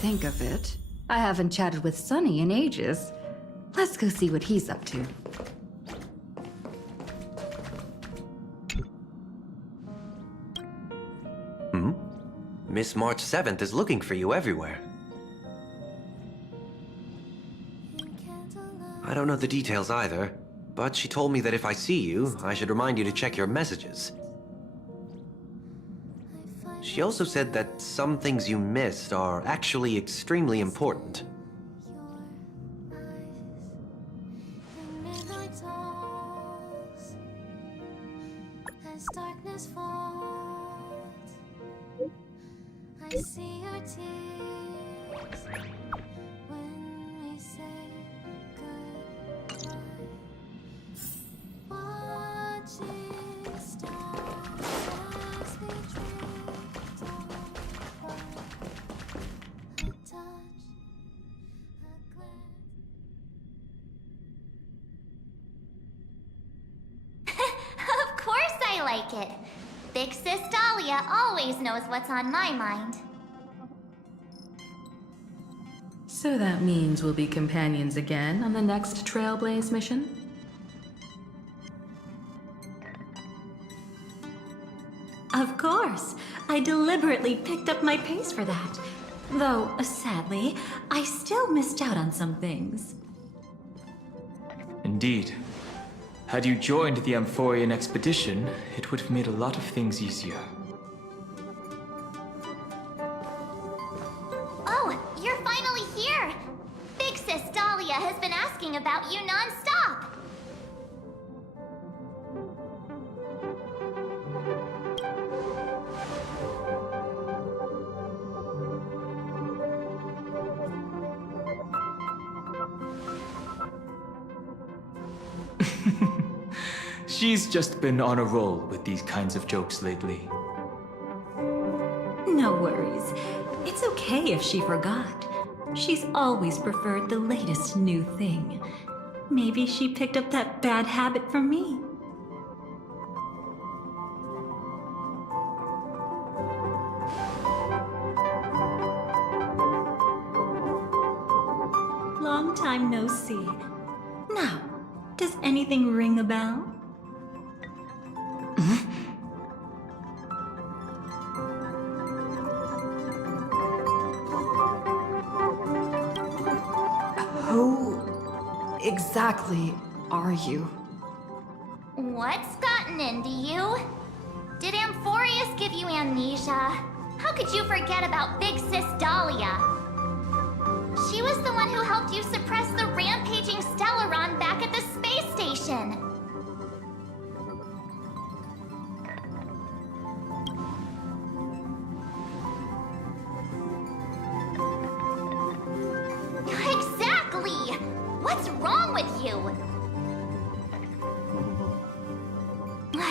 think of it, I haven't chatted with Sunny in ages. Let's go see what he's up to. Miss March 7th is looking for you everywhere. I don't know the details either, but she told me that if I see you, I should remind you to check your messages. She also said that some things you missed are actually extremely important. I see your tears when we say goodbye. Watching stars as we drift apart. A touch, a glance. Of course I like it. Big Sis Dahlia always knows what's on my mind. So that means we'll be companions again on the next Trailblaze mission? Of course. I deliberately picked up my pace for that. Though, sadly, I still missed out on some things. Indeed. Had you joined the Amphorian expedition, it would have made a lot of things easier. Oh, you're finally here! Big Sis Dahlia has been asking about you non-stop! She's just been on a roll with these kinds of jokes lately. No worries. It's okay if she forgot. She's always preferred the latest new thing. Maybe she picked up that bad habit from me. Long time no see. Now, does anything ring a bell? Who exactly are you? What's gotten into you? Did Amphorius give you amnesia? How could you forget about Big Sis Dahlia? She was the one who helped you suppress the rampaging Stellaron back at the space station. Exactly! What's wrong with you?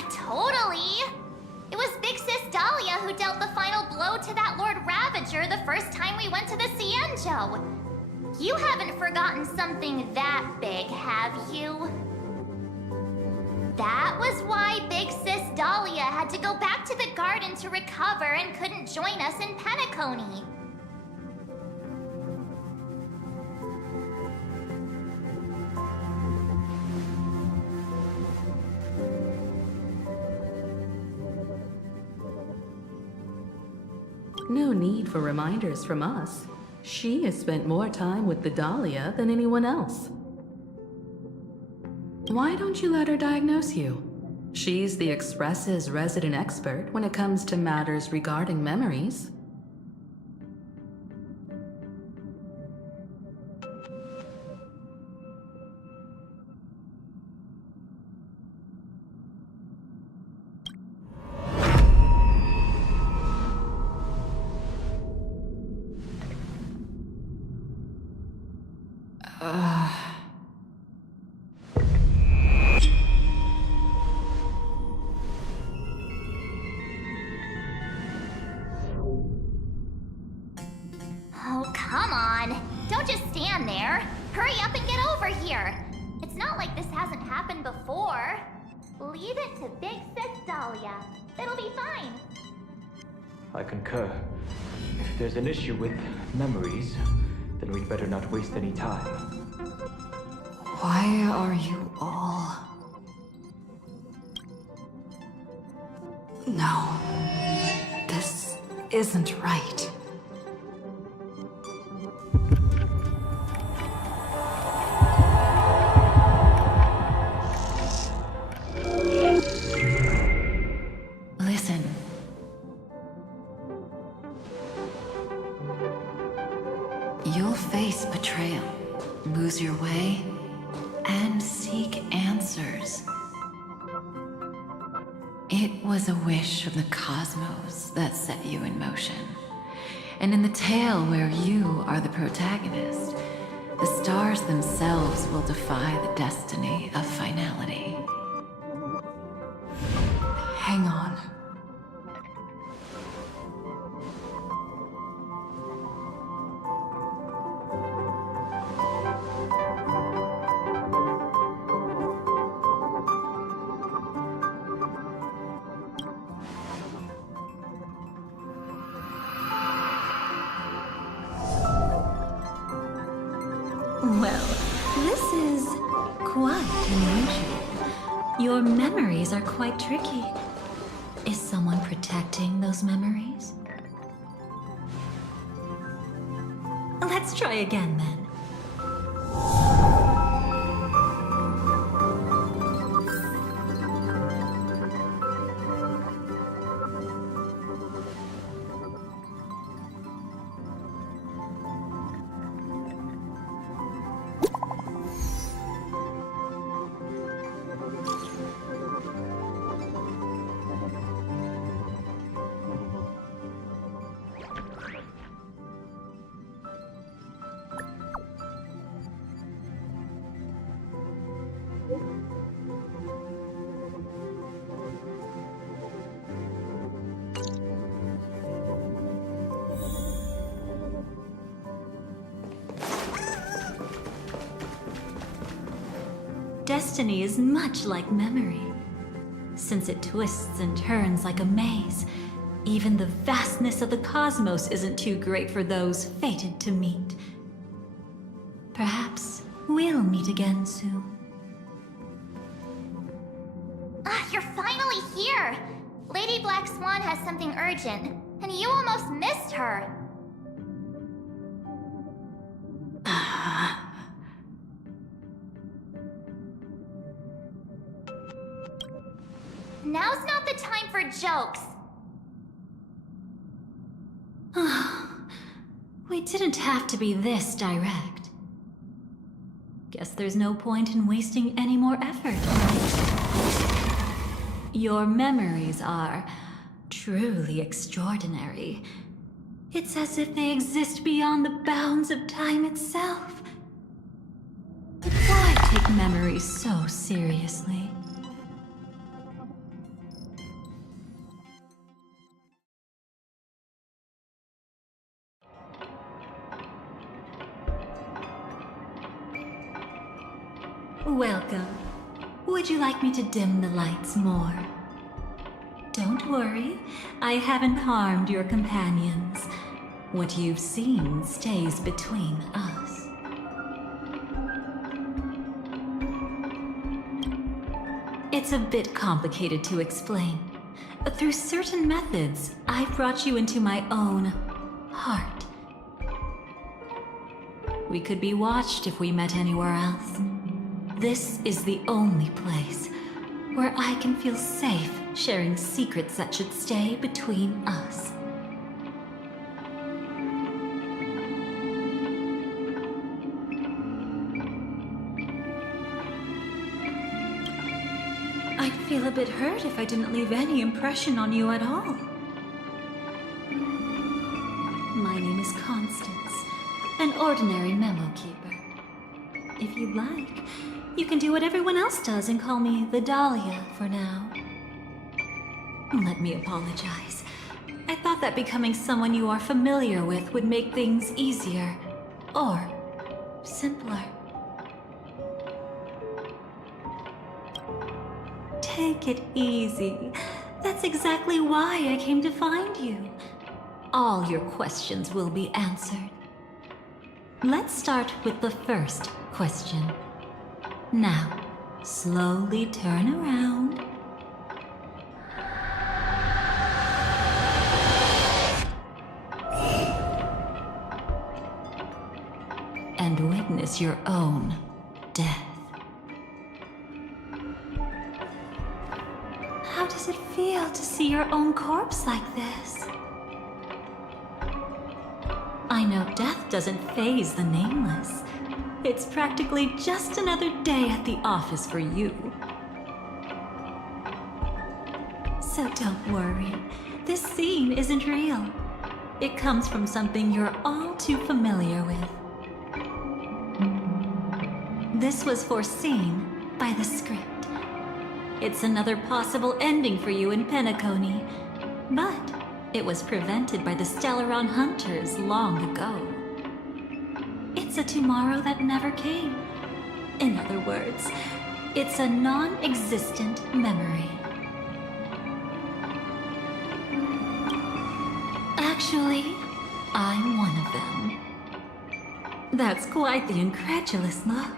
Totally! It was Big Sis Dahlia who dealt the final blow to that Lord Ravager the first time we went to the Cienjo. You haven't forgotten something that big, have you? That was why Big Sis Dahlia had to go back to the garden to recover and couldn't join us in Penacony. No need for reminders from us. She has spent more time with the Dahlia than anyone else. Why don't you let her diagnose you? She's the Express's resident expert when it comes to matters regarding memories. Oh, come on. Don't just stand there. Hurry up and get over here. It's not like this hasn't happened before. Leave it to Big Sis Dahlia. It'll be fine. I concur. If If there's an issue with memories, then we'd better not waste any time. Why are you all... No. This isn't right. Listen. You'll face betrayal, lose your way, and seek answers. It was a wish from the cosmos that set you in motion. And in the tale where you are the protagonist, the stars themselves will defy the destiny of finality. Hang on. Well, this is quite unusual. Your memories are quite tricky. Is someone protecting those memories? Let's try again then. Destiny is much like memory. Since it twists and turns like a maze, even the vastness of the cosmos isn't too great for those fated to meet. Perhaps we'll meet again soon. Ah, you're finally here! Lady Black Swan has something urgent, and you almost missed her. Now's not the time for jokes. We didn't have to be this direct. Guess there's no point in wasting any more effort. Your memories are truly extraordinary. It's as if they exist beyond the bounds of time itself. But why take memories so seriously? Welcome. Would you like me to dim the lights more? Don't worry, I haven't harmed your companions. What you've seen stays between us. It's a bit complicated to explain. Through certain methods, I've brought you into my own heart. We could be watched if we met anywhere else. This is the only place where I can feel safe sharing secrets that should stay between us. I'd feel a bit hurt if I didn't leave any impression on you at all. My name is Constance, an ordinary memo keeper. If you'd like, you can do what everyone else does and call me the Dahlia for now. Let me apologize. I thought that becoming someone you are familiar with would make things easier, or simpler. Take it easy. That's exactly why I came to find you. all your questions will be answered. Let's start with the first question. Now, slowly turn around. And witness your own death. How does it feel to see your own corpse like this? I know death doesn't faze the nameless. It's practically just another day at the office for you. So don't worry. This scene isn't real. It comes from something you're all too familiar with. This was foreseen by the script. It's another possible ending for you in Penacony, but it was prevented by the Stellaron Hunters long ago. It's a tomorrow that never came. In other words, it's a non-existent memory. Actually, I'm one of them. That's quite the incredulous look.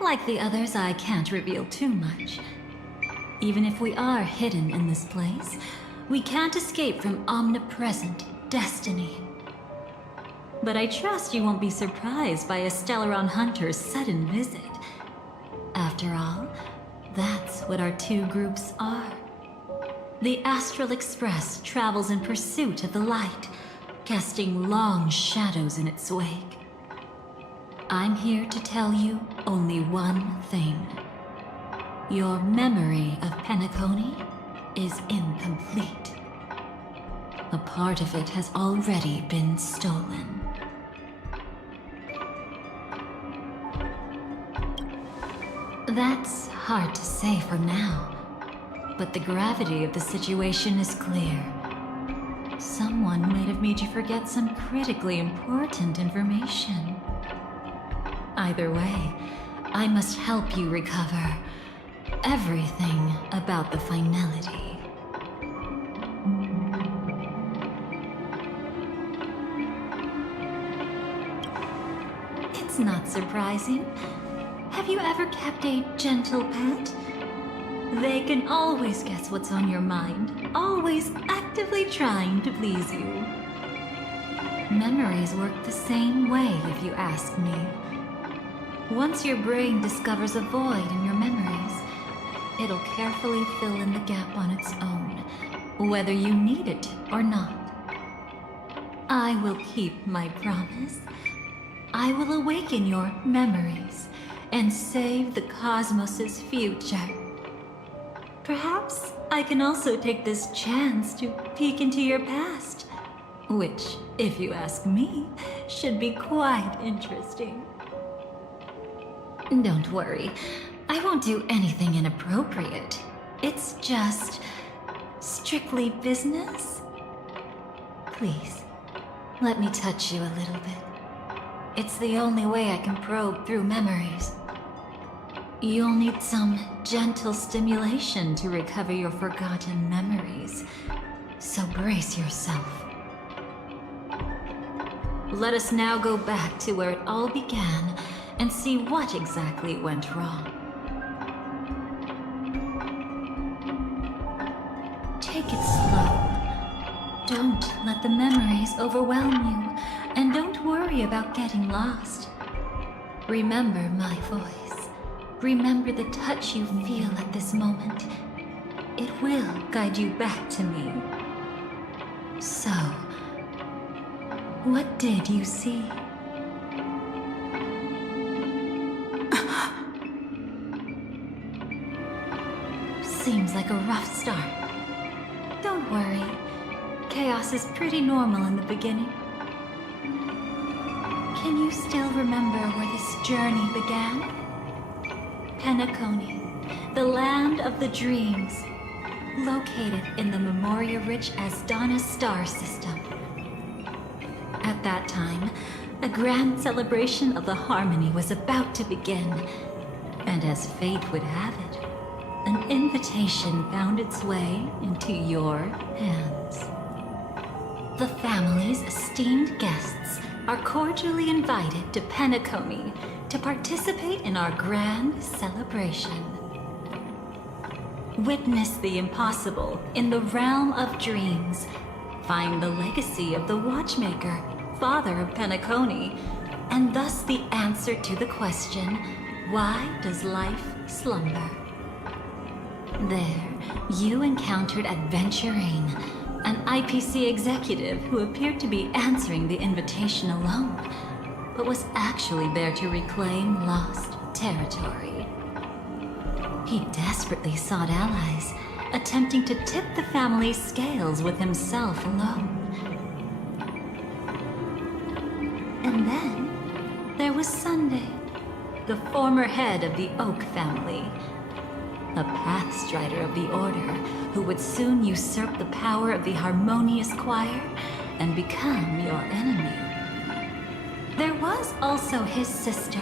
Like the others, I can't reveal too much. Even if we are hidden in this place, we can't escape from omnipresent destiny. But I trust you won't be surprised by a Stellaron Hunter's sudden visit. After all, that's what our two groups are. The Astral Express travels in pursuit of the light, casting long shadows in its wake. I'm here to tell you only one thing. Your memory of Penacony is incomplete. A part of it has already been stolen. That's hard to say for now, but the gravity of the situation is clear. Someone might have made you forget some critically important information. Either way, I must help you recover everything about the finality. It's not surprising. Have you ever kept a gentle pet? They can always guess what's on your mind, always actively trying to please you. Memories work the same way, if you ask me. Once your brain discovers a void in your memories, it'll carefully fill in the gap on its own, whether you need it or not. I will keep my promise. I will awaken your memories and save the cosmos's future. Perhaps I can also take this chance to peek into your past, which, if you ask me, should be quite interesting. Don't worry, I won't do anything inappropriate. It's just strictly business. Please, let me touch you a little bit. It's the only way I can probe through memories. You'll need some gentle stimulation to recover your forgotten memories, so brace yourself. Let us now go back to where it all began and see what exactly went wrong. Take it slow. Don't let the memories overwhelm you, and don't worry about getting lost. Remember my voice. Remember the touch you feel at this moment. It will guide you back to me. So, what did you see? Seems like a rough start. Don't worry. Chaos is pretty normal in the beginning. Can you still remember where this journey began? Penacony, the land of the dreams, located in the Memoria-rich Asdana star system. At that time, a grand celebration of the harmony was about to begin, and as fate would have it, an invitation found its way into your hands. The family's esteemed guests are cordially invited to Penacony to participate in our grand celebration. Witness the impossible in the realm of dreams. Find the legacy of the Watchmaker, father of Penacony, and thus the answer to the question, why does life slumber? There, you encountered Adventurine, an IPC executive who appeared to be answering the invitation alone, but was actually there to reclaim lost territory. He desperately sought allies, attempting to tip the family's scales with himself alone. And then there was Sunday, the former head of the Oak family, a pathstrider of the Order who would soon usurp the power of the Harmonious Choir and become your enemy. There was also his sister,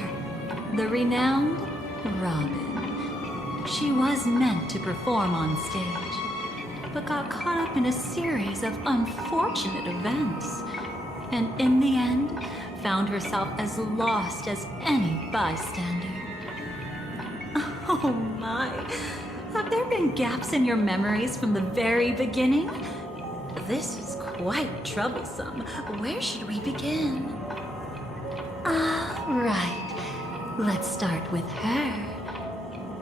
the renowned Robin. She was meant to perform on stage, but got caught up in a series of unfortunate events, and in the end, found herself as lost as any bystander. Oh my, have there been gaps in your memories from the very beginning? This is quite troublesome. Where should we begin? Right. Let's start with her.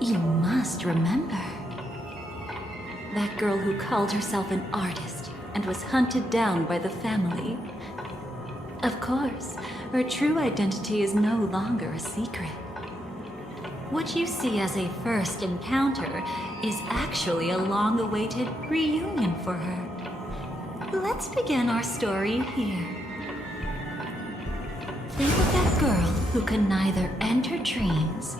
You must remember. That girl who called herself an artist and was hunted down by the family. Of course, her true identity is no longer a secret. What you see as a first encounter is actually a long-awaited reunion for her. Let's begin our story here. Think of that girl who could neither enter dreams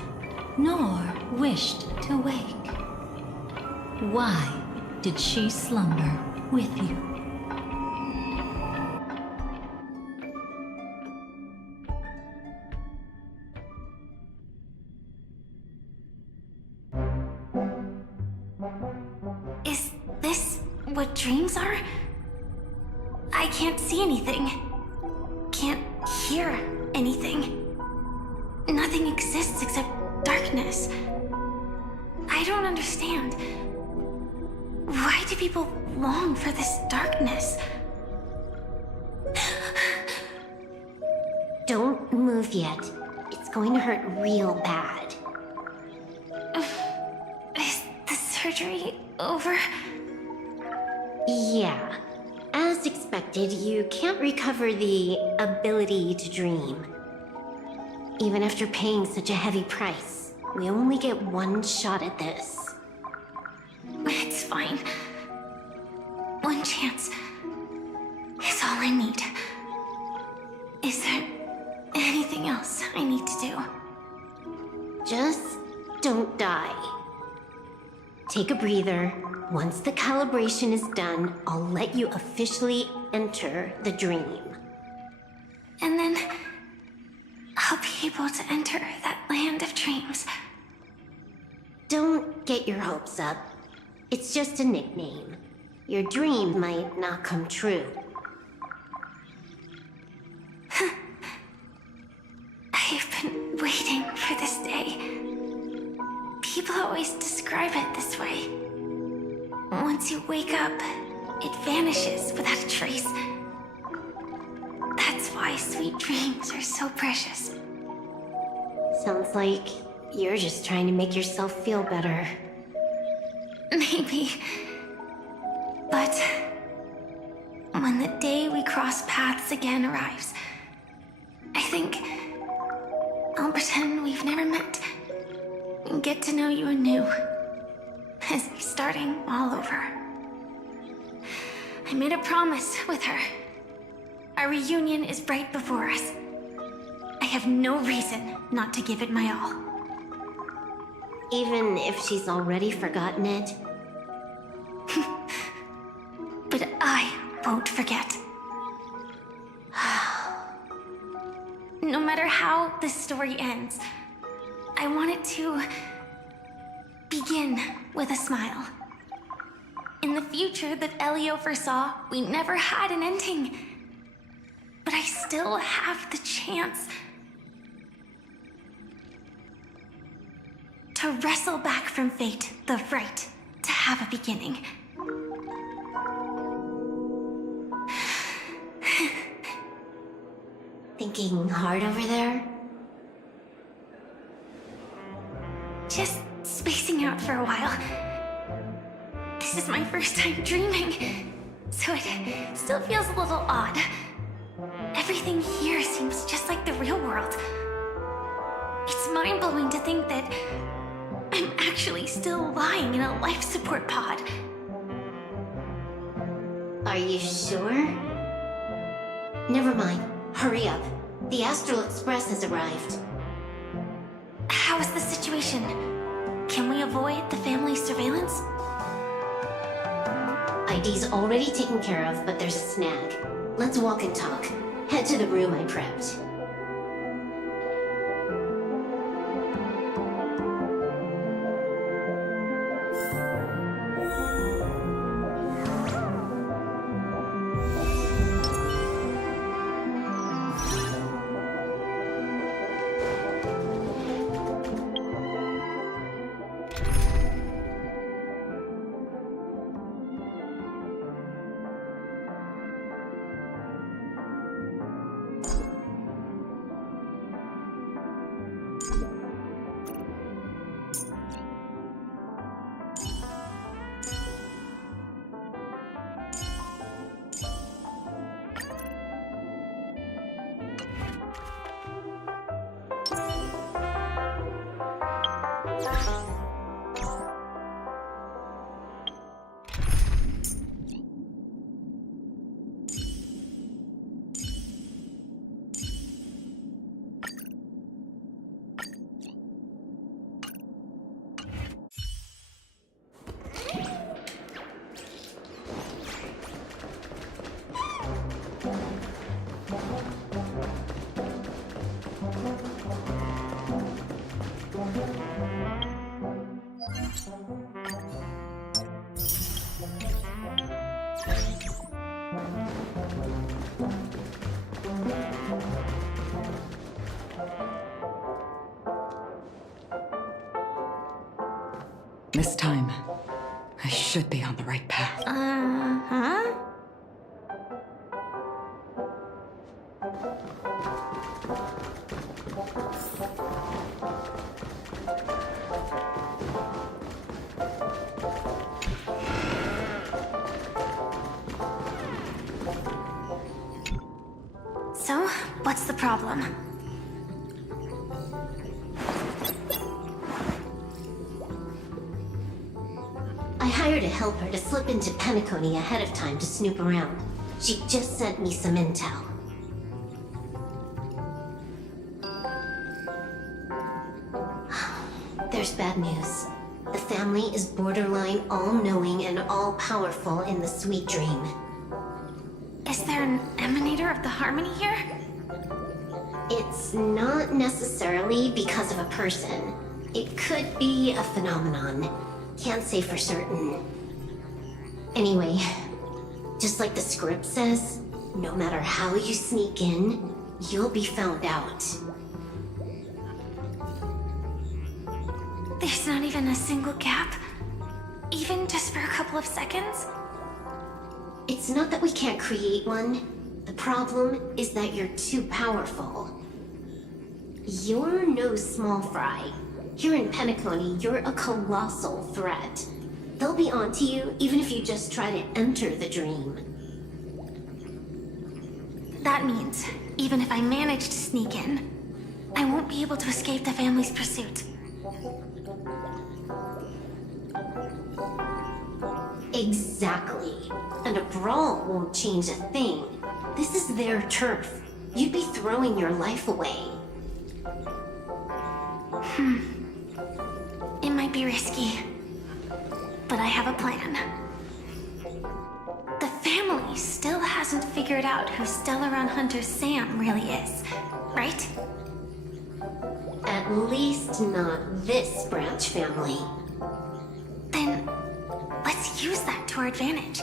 nor wished to wake. Why did she slumber with you? Is this what dreams are? I can't see anything. Can't hear anything. Nothing exists except darkness. I don't understand. Why do people long for this darkness? Don't move yet. It's going to hurt real bad. Is the surgery over? Yeah. As expected, you can't recover the ability to dream. Even after paying such a heavy price, we only get one shot at this. It's fine. One chance is all I need. Is there anything else I need to do? Just don't die. Take a breather. Once the calibration is done, I'll let you officially enter the dream. And then I'll be able to enter that land of dreams. Don't get your hopes up. It's just a nickname. Your dream might not come true. I've been waiting for this day. People always describe it this way. Once you wake up, it vanishes without a trace. That's why sweet dreams are so precious. Sounds like you're just trying to make yourself feel better. Maybe. But when the day we cross paths again arrives, I think I'll pretend we've never met and get to know you anew, as if starting all over. I made a promise with her. Our reunion is right before us. I have no reason not to give it my all. Even if she's already forgotten it? But I won't forget. No matter how this story ends, I want it to begin with a smile. in the future that Elio foresaw, we never had an ending. But I still have the chance to wrestle back from fate the right to have a beginning. Thinking hard over there? Just spacing out for a while. This is my first time dreaming, so it still feels a little odd. Everything here seems just like the real world. It's mind-blowing to think that I'm actually still lying in a life support pod. Are you sure? Never mind. Hurry up. The Astral Express has arrived. How is the situation? Can we avoid the family's surveillance? ID's already taken care of, but there's a snag. Let's walk and talk. Head to the room I prepped. This time, I should be on the right path. Uh-huh. So, what's the problem? I hired a helper to slip into Penacony ahead of time to snoop around. She just sent me some intel. There's bad news. The family is borderline all-knowing and all-powerful in the Sweet Dream. Is there an emanator of the harmony here? It's not necessarily because of a person. It could be a phenomenon. Can't say for certain. Anyway, just like the script says, no matter how you sneak in, you'll be found out. There's not even a single gap? Even just for a couple of seconds? It's not that we can't create one. The problem is that you're too powerful. You're no small fry. Here in Penacony, you're a colossal threat. They'll be onto you even if you just try to enter the dream. That means, even if I manage to sneak in, I won't be able to escape the family's pursuit. Exactly. And a brawl won't change a thing. This is their turf. You'd be throwing your life away. It might be risky, but I have a plan. The family still hasn't figured out who Stellaron Hunter Sam really is, right? At least not this branch family. Then, let's use that to our advantage.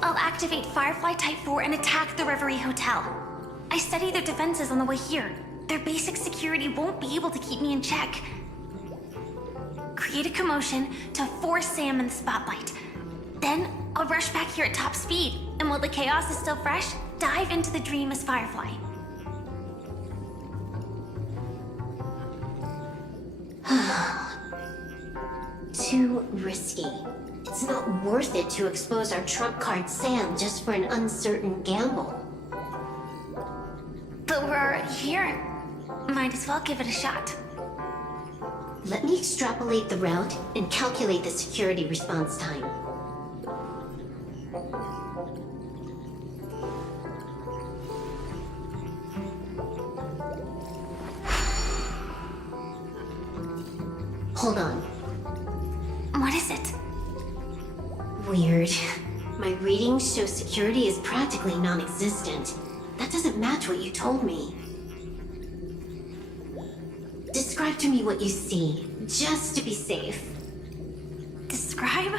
I'll activate Firefly Type 4 and attack the Reverie Hotel. I studied their defenses on the way here. Their basic security won't be able to keep me in check. Create a commotion to force Sam in the spotlight. Then, I'll rush back here at top speed, and while the chaos is still fresh, dive into the dream as Firefly. Too risky. It's not worth it to expose our trump card Sam just for an uncertain gamble. But we're already here. Might as well give it a shot. Let me extrapolate the route and calculate the security response time. Hold on. What is it? Weird. My readings show security is practically non-existent. That doesn't match what you told me. Describe to me what you see, just to be safe. Describe?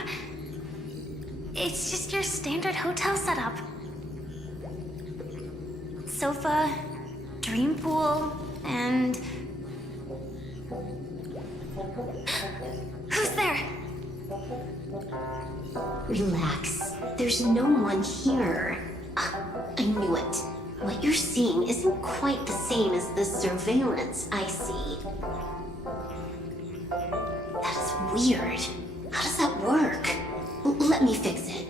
It's just your standard hotel setup. Sofa, dream pool, and... Who's there? Relax. There's no one here. I knew it. What you're seeing isn't quite the same as the surveillance I see. That is weird. How does that work? Let me fix it.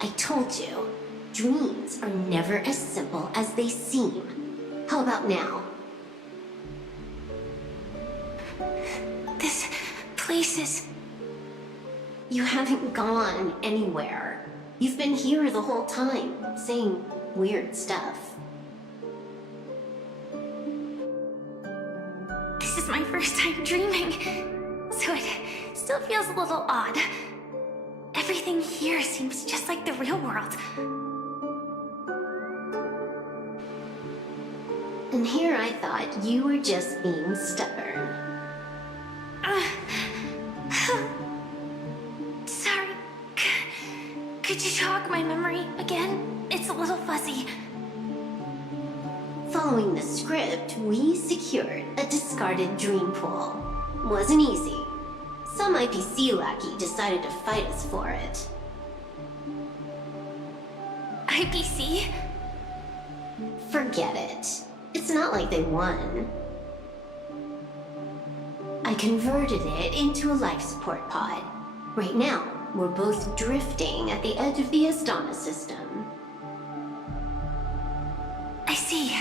I told you, dreams are never as simple as they seem. How about now? This place is... You haven't gone anywhere. You've been here the whole time, saying weird stuff. This is my first time dreaming, so it still feels a little odd. Everything here seems just like the real world. And here I thought you were just being stubborn. Sorry. Could you jog my memory again? It's a little fuzzy. Following the script, we secured a discarded dream pool. Wasn't easy. Some IPC lackey decided to fight us for it. IPC? Forget it. It's not like they won. I converted it into a life support pod. Right now, we're both drifting at the edge of the Astana system. I see.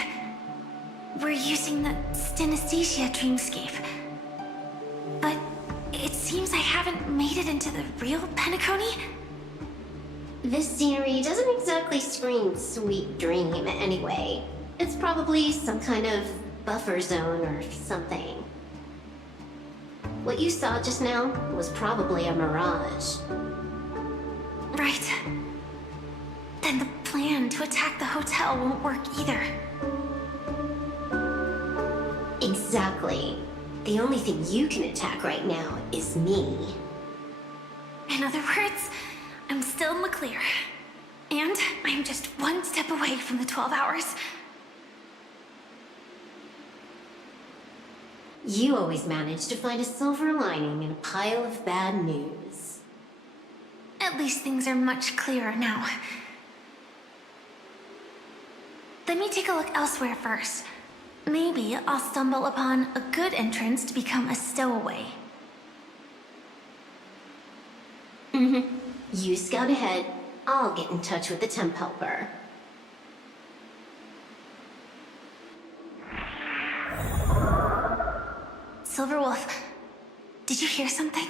We're using the synesthesia dreamscape. But it seems I haven't made it into the real Penacony? This scenery doesn't exactly scream sweet dream anyway. It's probably some kind of buffer zone or something. What you saw just now was probably a mirage. Right. Then the plan to attack the hotel won't work either. Exactly. The only thing you can attack right now is me. In other words, I'm still in the clear. And I'm just one step away from the 12 hours. You always manage to find a silver lining in a pile of bad news. At least things are much clearer now. Let me take a look elsewhere first. Maybe I'll stumble upon a good entrance to become a stowaway. You scout ahead. I'll get in touch with the temp helper. Silverwolf, did you hear something?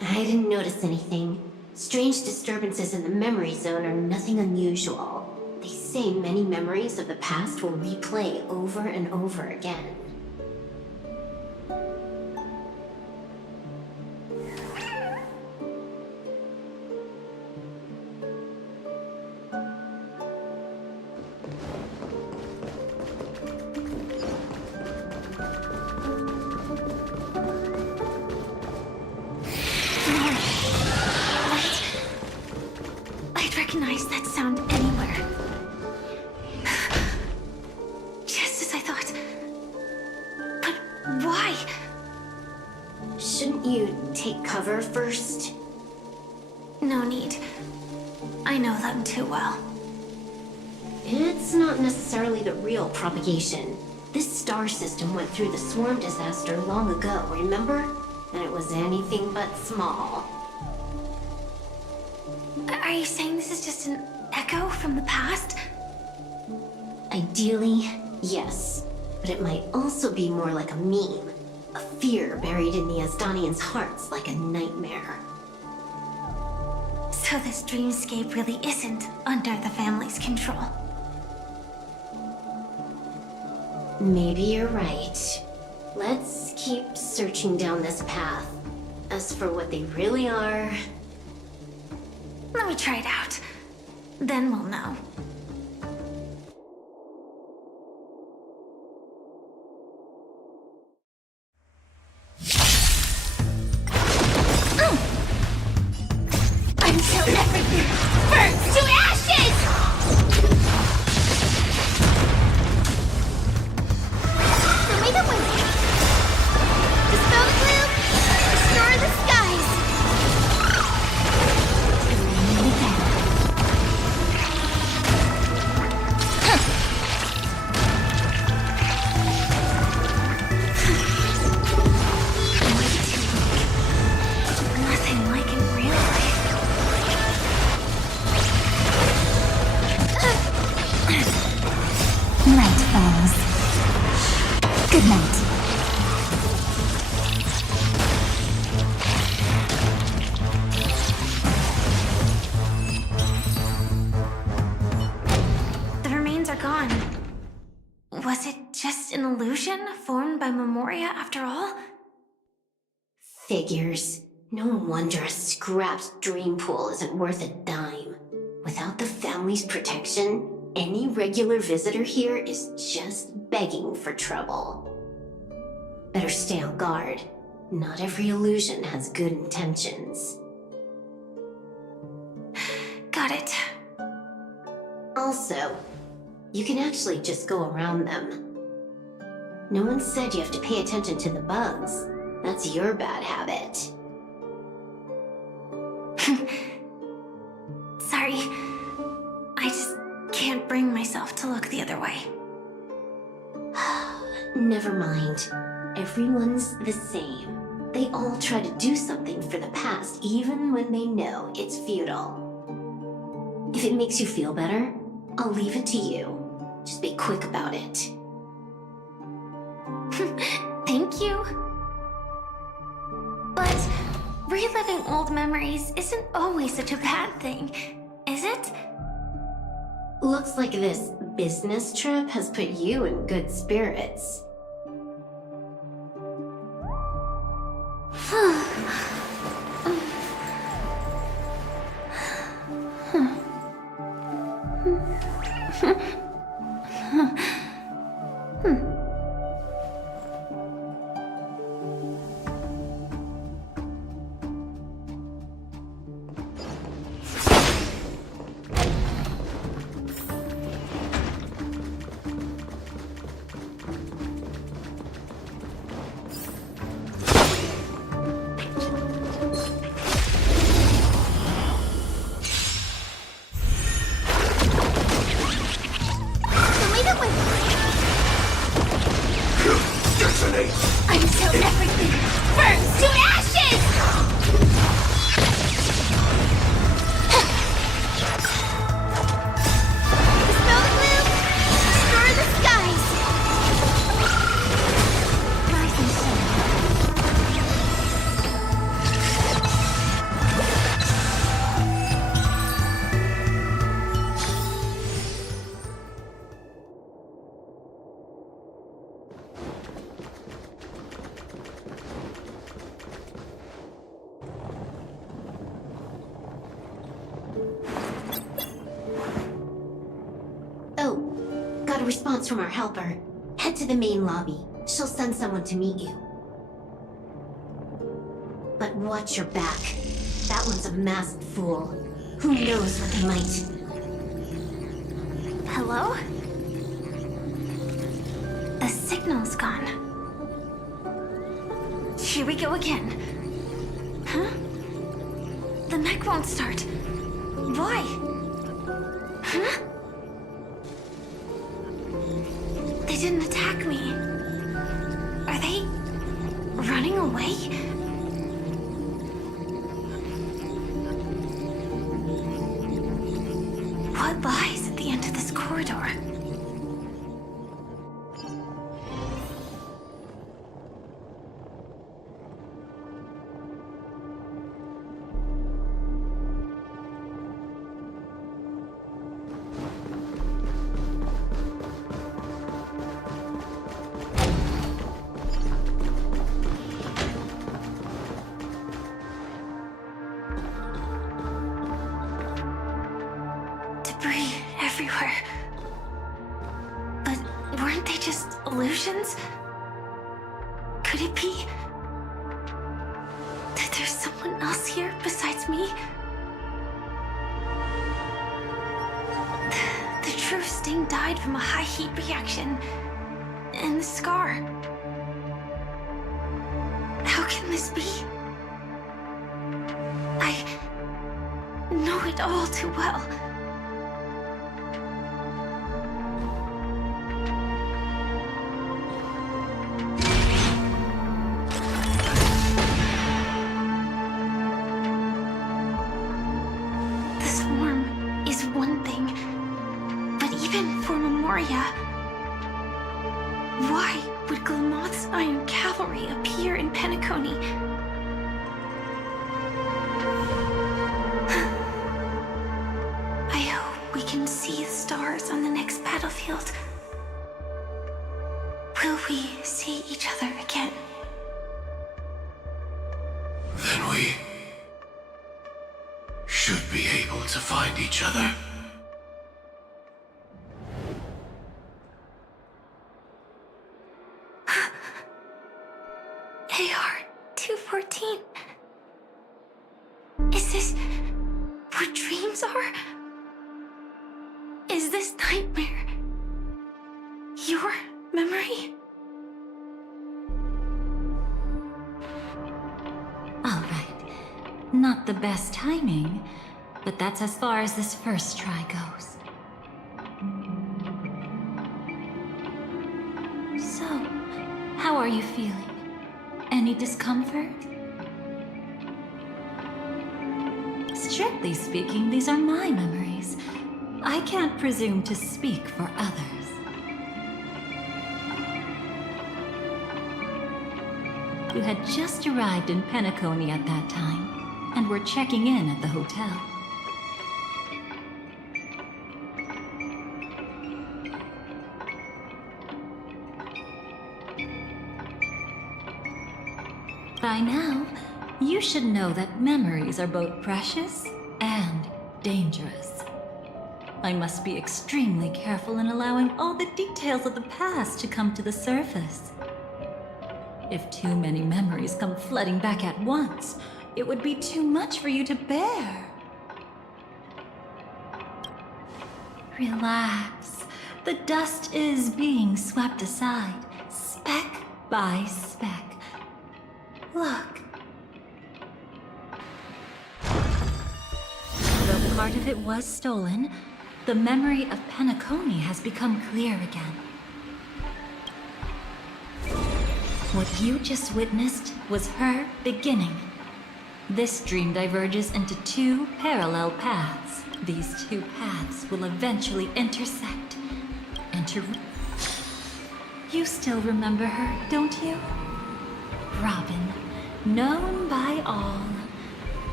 I didn't notice anything. Strange disturbances in the memory zone are nothing unusual. They say many memories of the past will replay over and over again. I'd recognize that sound anywhere. Just as I thought. But why? Shouldn't you take cover first? No need. I know them too well. It's not necessarily the real propagation. This star system went through the swarm disaster long ago, remember? And it was anything but small. Are you saying this is just an echo from the past? Ideally, yes. But it might also be more like a meme. A fear buried in the Asdanians' hearts like a nightmare. So this dreamscape really isn't under the family's control. Maybe you're right. Let's keep searching down this path. As for what they really are... Let me try it out. Then we'll know. Until everything burns to ashes! Show me the way. Dispel the gloom, restore the skies. Nothing like in real life. Night falls. Good night. The remains are gone. Was it just an illusion formed by Memoria after all? Figures. No wonder a scrapped dream pool isn't worth a dime. Without the family's protection, any regular visitor here is just begging for trouble. Better stay on guard. Not every illusion has good intentions. Got it. Also, you can actually just go around them. No one said you have to pay attention to the bugs. That's your bad habit. Sorry. I just can't bring myself to look the other way. Never mind. Everyone's the same. They all try to do something for the past, even when they know it's futile. If it makes you feel better, I'll leave it to you. Just be quick about it. Thank you. But reliving old memories isn't always such a bad thing, is it? Looks like this business trip has put you in good spirits. no response from our helper, head to the main lobby. She'll send someone to meet you. But watch your back. That one's a masked fool. Who knows what they might... Hello? The signal's gone. Here we go again. Huh? The mech won't start. Why? Huh? They didn't attack me. Are they running away? What lies at the end of this corridor? Debris everywhere. But weren't they just illusions? Could it be that there's someone else here besides me? The true Sting died from a high heat reaction. And the scar. How can this be? I know it all too well. This form is one thing, but even for Memoria, why would Glamoth's Iron Cavalry appear in Penacony? I hope we can see the stars on the next battlefield. Will we see each other again? Then we should be able to find each other. AR-214. Is this what dreams are? Is this nightmare your memory? All right. Not the best timing, but that's as far as this first try goes. So, how are you feeling? Any discomfort? Strictly speaking, these are my memories. I can't presume to speak for others. You had just arrived in Penacony at that time, and were checking in at the hotel. By now, you should know that memories are both precious and dangerous. I must be extremely careful in allowing all the details of the past to come to the surface. If too many memories come flooding back at once, it would be too much for you to bear. Relax. The dust is being swept aside, speck by speck. Look. Though part of it was stolen, the memory of Penacony has become clear again. What you just witnessed was her beginning. This dream diverges into two parallel paths. These two paths will eventually intersect. You still remember her, don't you? Robin, known by all.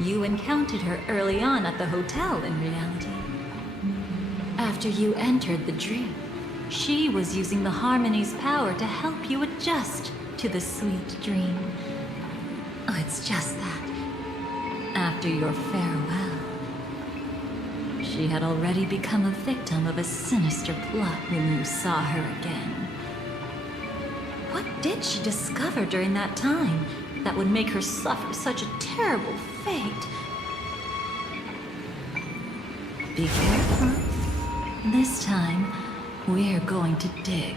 You encountered her early on at the hotel in reality. After you entered the dream, she was using the Harmony's power to help you adjust to the sweet dream. Oh, it's just that. After your farewell, she had already become a victim of a sinister plot when you saw her again. What did she discover during that time that would make her suffer such a terrible fate? Be careful. This time, we're going to dig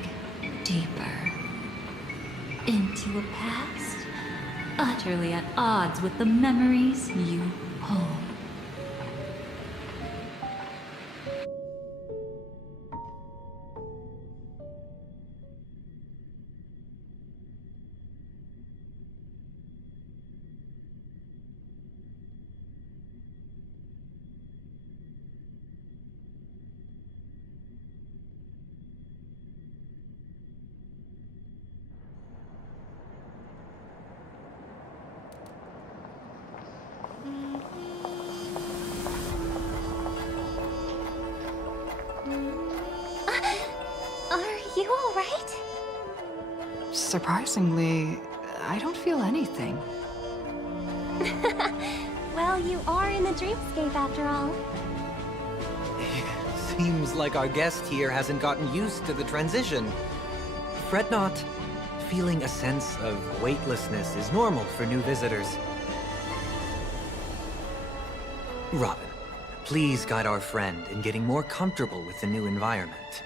deeper into a past utterly at odds with the memories you hold. Are you all right? Surprisingly, I don't feel anything. Well, you are in the dreamscape after all. Seems like our guest here hasn't gotten used to the transition. Fret not. Feeling a sense of weightlessness is normal for new visitors. Robin, please guide our friend in getting more comfortable with the new environment.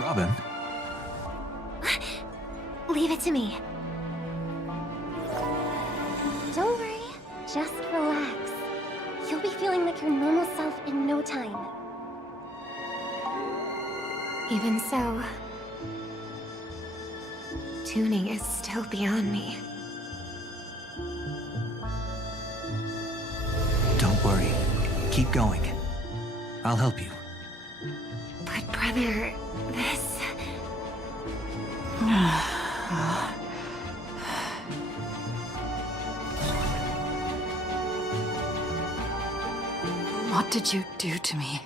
Robin? Leave it to me. Don't worry, just relax. You'll be feeling like your normal self in no time. Even so, tuning is still beyond me. Don't worry. Keep going. I'll help you. But brother, this... What did you do to me?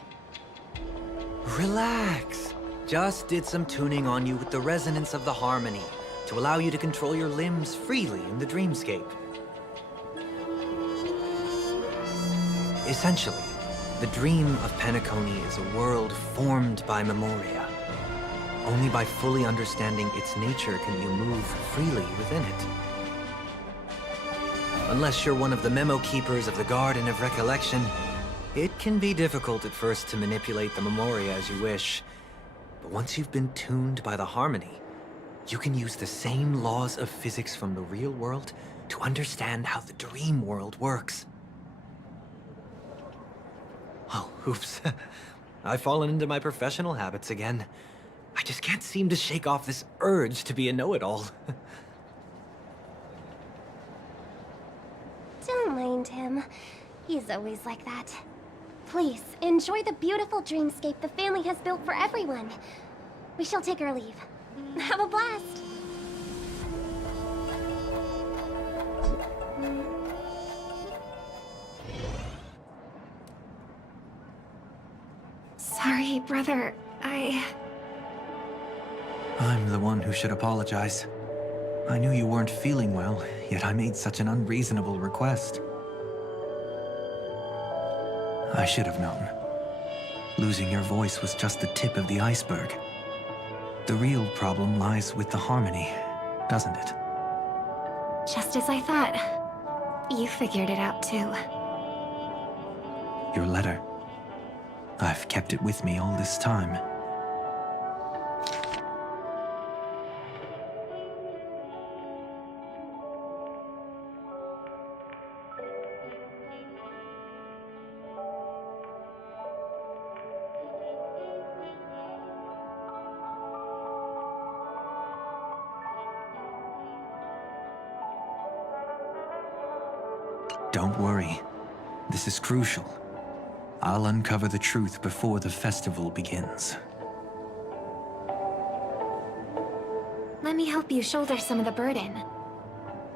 Relax. Just did some tuning on you with the resonance of the harmony to allow you to control your limbs freely in the dreamscape. Essentially, the dream of Penacony is a world formed by Memoria. Only by fully understanding its nature can you move freely within it. Unless you're one of the memo keepers of the Garden of Recollection, it can be difficult at first to manipulate the Memoria as you wish. But once you've been tuned by the harmony, you can use the same laws of physics from the real world to understand how the dream world works. Oh, oops. I've fallen into my professional habits again. I just can't seem to shake off this urge to be a know-it-all. Don't mind him. He's always like that. Please, enjoy the beautiful dreamscape the family has built for everyone. We shall take our leave. Have a blast! Sorry, brother. I'm the one who should apologize. I knew you weren't feeling well, yet I made such an unreasonable request. I should have known. Losing your voice was just the tip of the iceberg. The real problem lies with the harmony, doesn't it? Just as I thought. You figured it out too. Your letter. I've kept it with me all this time. Don't worry. This is crucial. I'll uncover the truth before the festival begins. Let me help you shoulder some of the burden.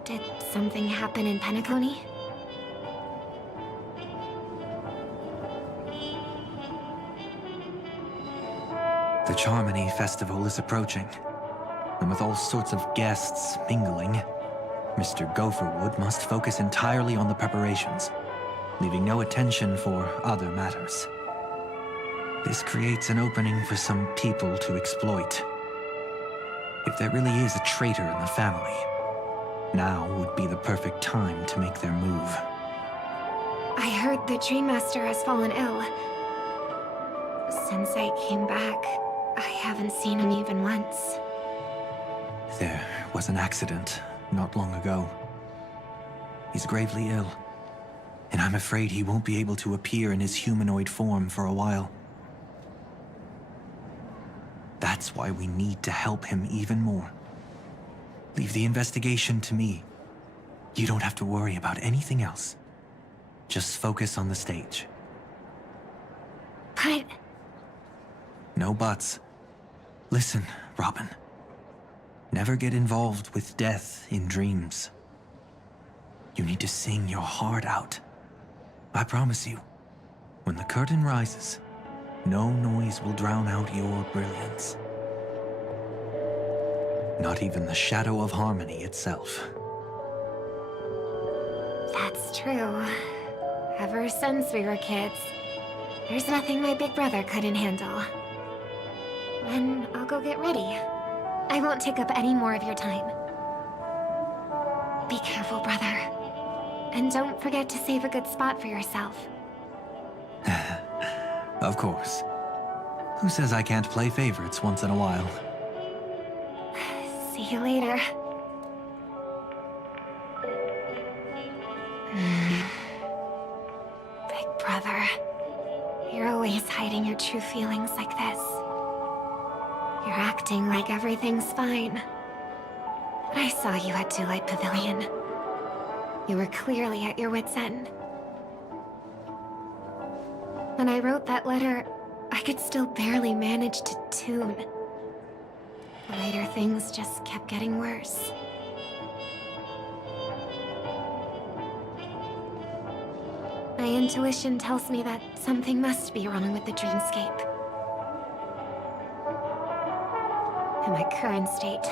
Did something happen in Penacony? The Charmony Festival is approaching, and with all sorts of guests mingling, Mr. Gopherwood must focus entirely on the preparations, leaving no attention for other matters. This creates an opening for some people to exploit. If there really is a traitor in the family, now would be the perfect time to make their move. I heard the Dream Master has fallen ill. Since I came back, I haven't seen him even once. There was an accident not long ago. He's gravely ill, and I'm afraid he won't be able to appear in his humanoid form for a while. That's why we need to help him even more. Leave the investigation to me. You don't have to worry about anything else. Just focus on the stage. But... No buts. Listen, Robin. Never get involved with death in dreams. You need to sing your heart out. I promise you, when the curtain rises, no noise will drown out your brilliance. Not even the shadow of harmony itself. that's true. Ever since we were kids, there's nothing my big brother couldn't handle. Then I'll go get ready. I won't take up any more of your time. Be careful, brother. And don't forget to save a good spot for yourself. Of course. Who says I can't play favorites once in a while? See you later. Big brother, you're always hiding your true feelings like this. You're acting like everything's fine. But I saw you at Daylight Pavilion. You were clearly at your wit's end. When I wrote that letter, I could still barely manage to tune. Later, things just kept getting worse. My intuition tells me that something must be wrong with the dreamscape. In my current state,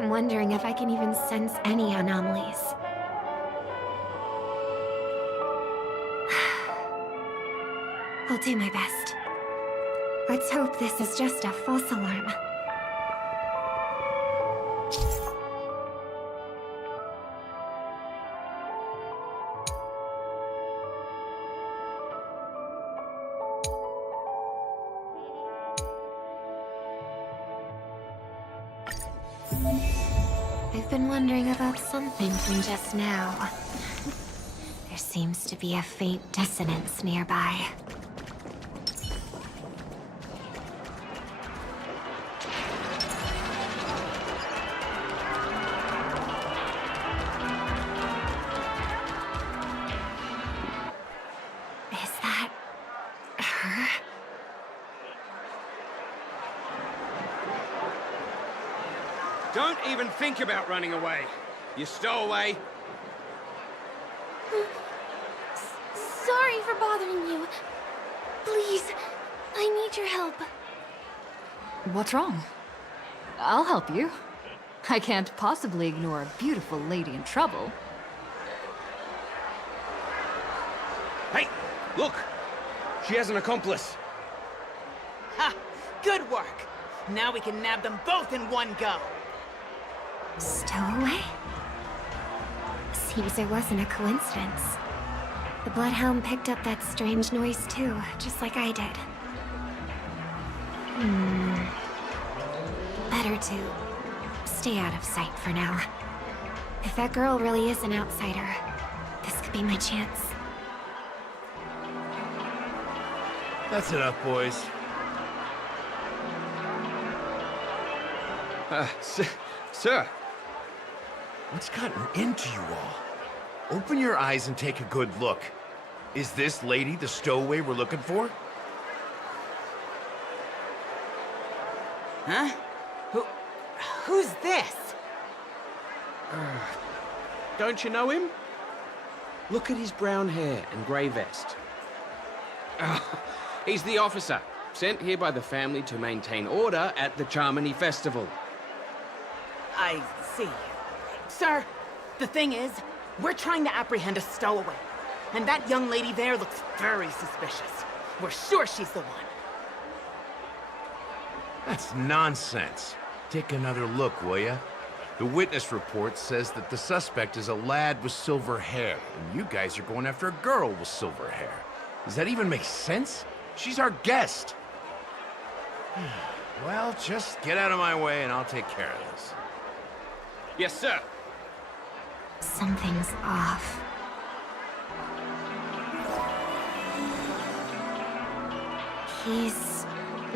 I'm wondering if I can even sense any anomalies. I'll do my best. Let's hope this is just a false alarm. I've been wondering about something from just now. There seems to be a faint dissonance nearby. Is that her? Don't even think about running away. You stowaway. Sorry for bothering you. Please, I need your help. What's wrong? I'll help you. I can't possibly ignore a beautiful lady in trouble. Hey, look! She has an accomplice. Ha! Good work! Now we can nab them both in one go! Stowaway? Seems it wasn't a coincidence. The Bloodhound picked up that strange noise too, just like I did. Better to stay out of sight for now. If that girl really is an outsider, this could be my chance. That's enough, boys. Sir. What's gotten into you all? Open your eyes and take a good look. Is this lady the stowaway we're looking for? Huh? Who's this? Don't you know him? Look at his brown hair and grey vest. He's the officer, sent here by the family to maintain order at the Charmony Festival. I see. Sir, The thing is, we're trying to apprehend a stowaway. And that young lady there looks very suspicious. We're sure she's the one. That's nonsense. Take another look, will ya? The witness report says that the suspect is a lad with silver hair, and you guys are going after a girl with silver hair. Does that even make sense? She's our guest. Well, just get out of my way and I'll take care of this. Yes, sir. Something's off. He's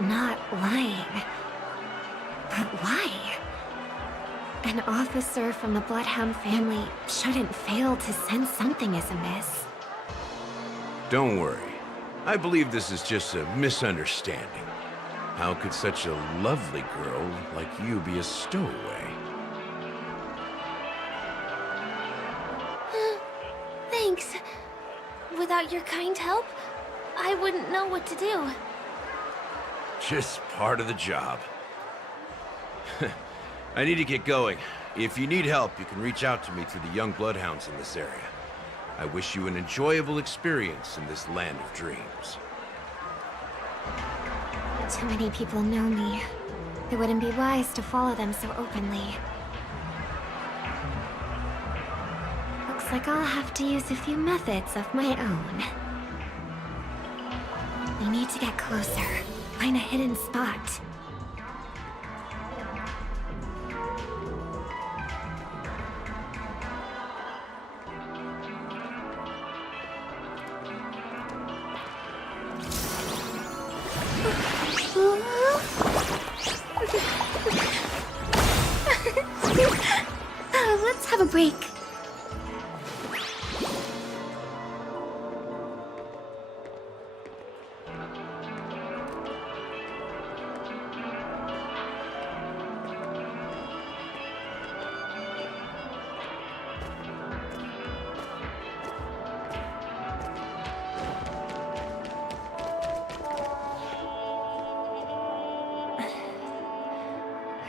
not lying. But why? An officer from the Bloodhound family shouldn't fail to sense something is amiss. Don't worry. I believe this is just a misunderstanding. How could such a lovely girl like you be a stowaway? Thanks. Without your kind help, I wouldn't know what to do. Just part of the job. I need to get going. If you need help, you can reach out to me through the young bloodhounds in this area. I wish you an enjoyable experience in this land of dreams. Too many people know me. It wouldn't be wise to follow them so openly. Looks like I'll have to use a few methods of my own. We need to get closer. Find a hidden spot. Let's have a break.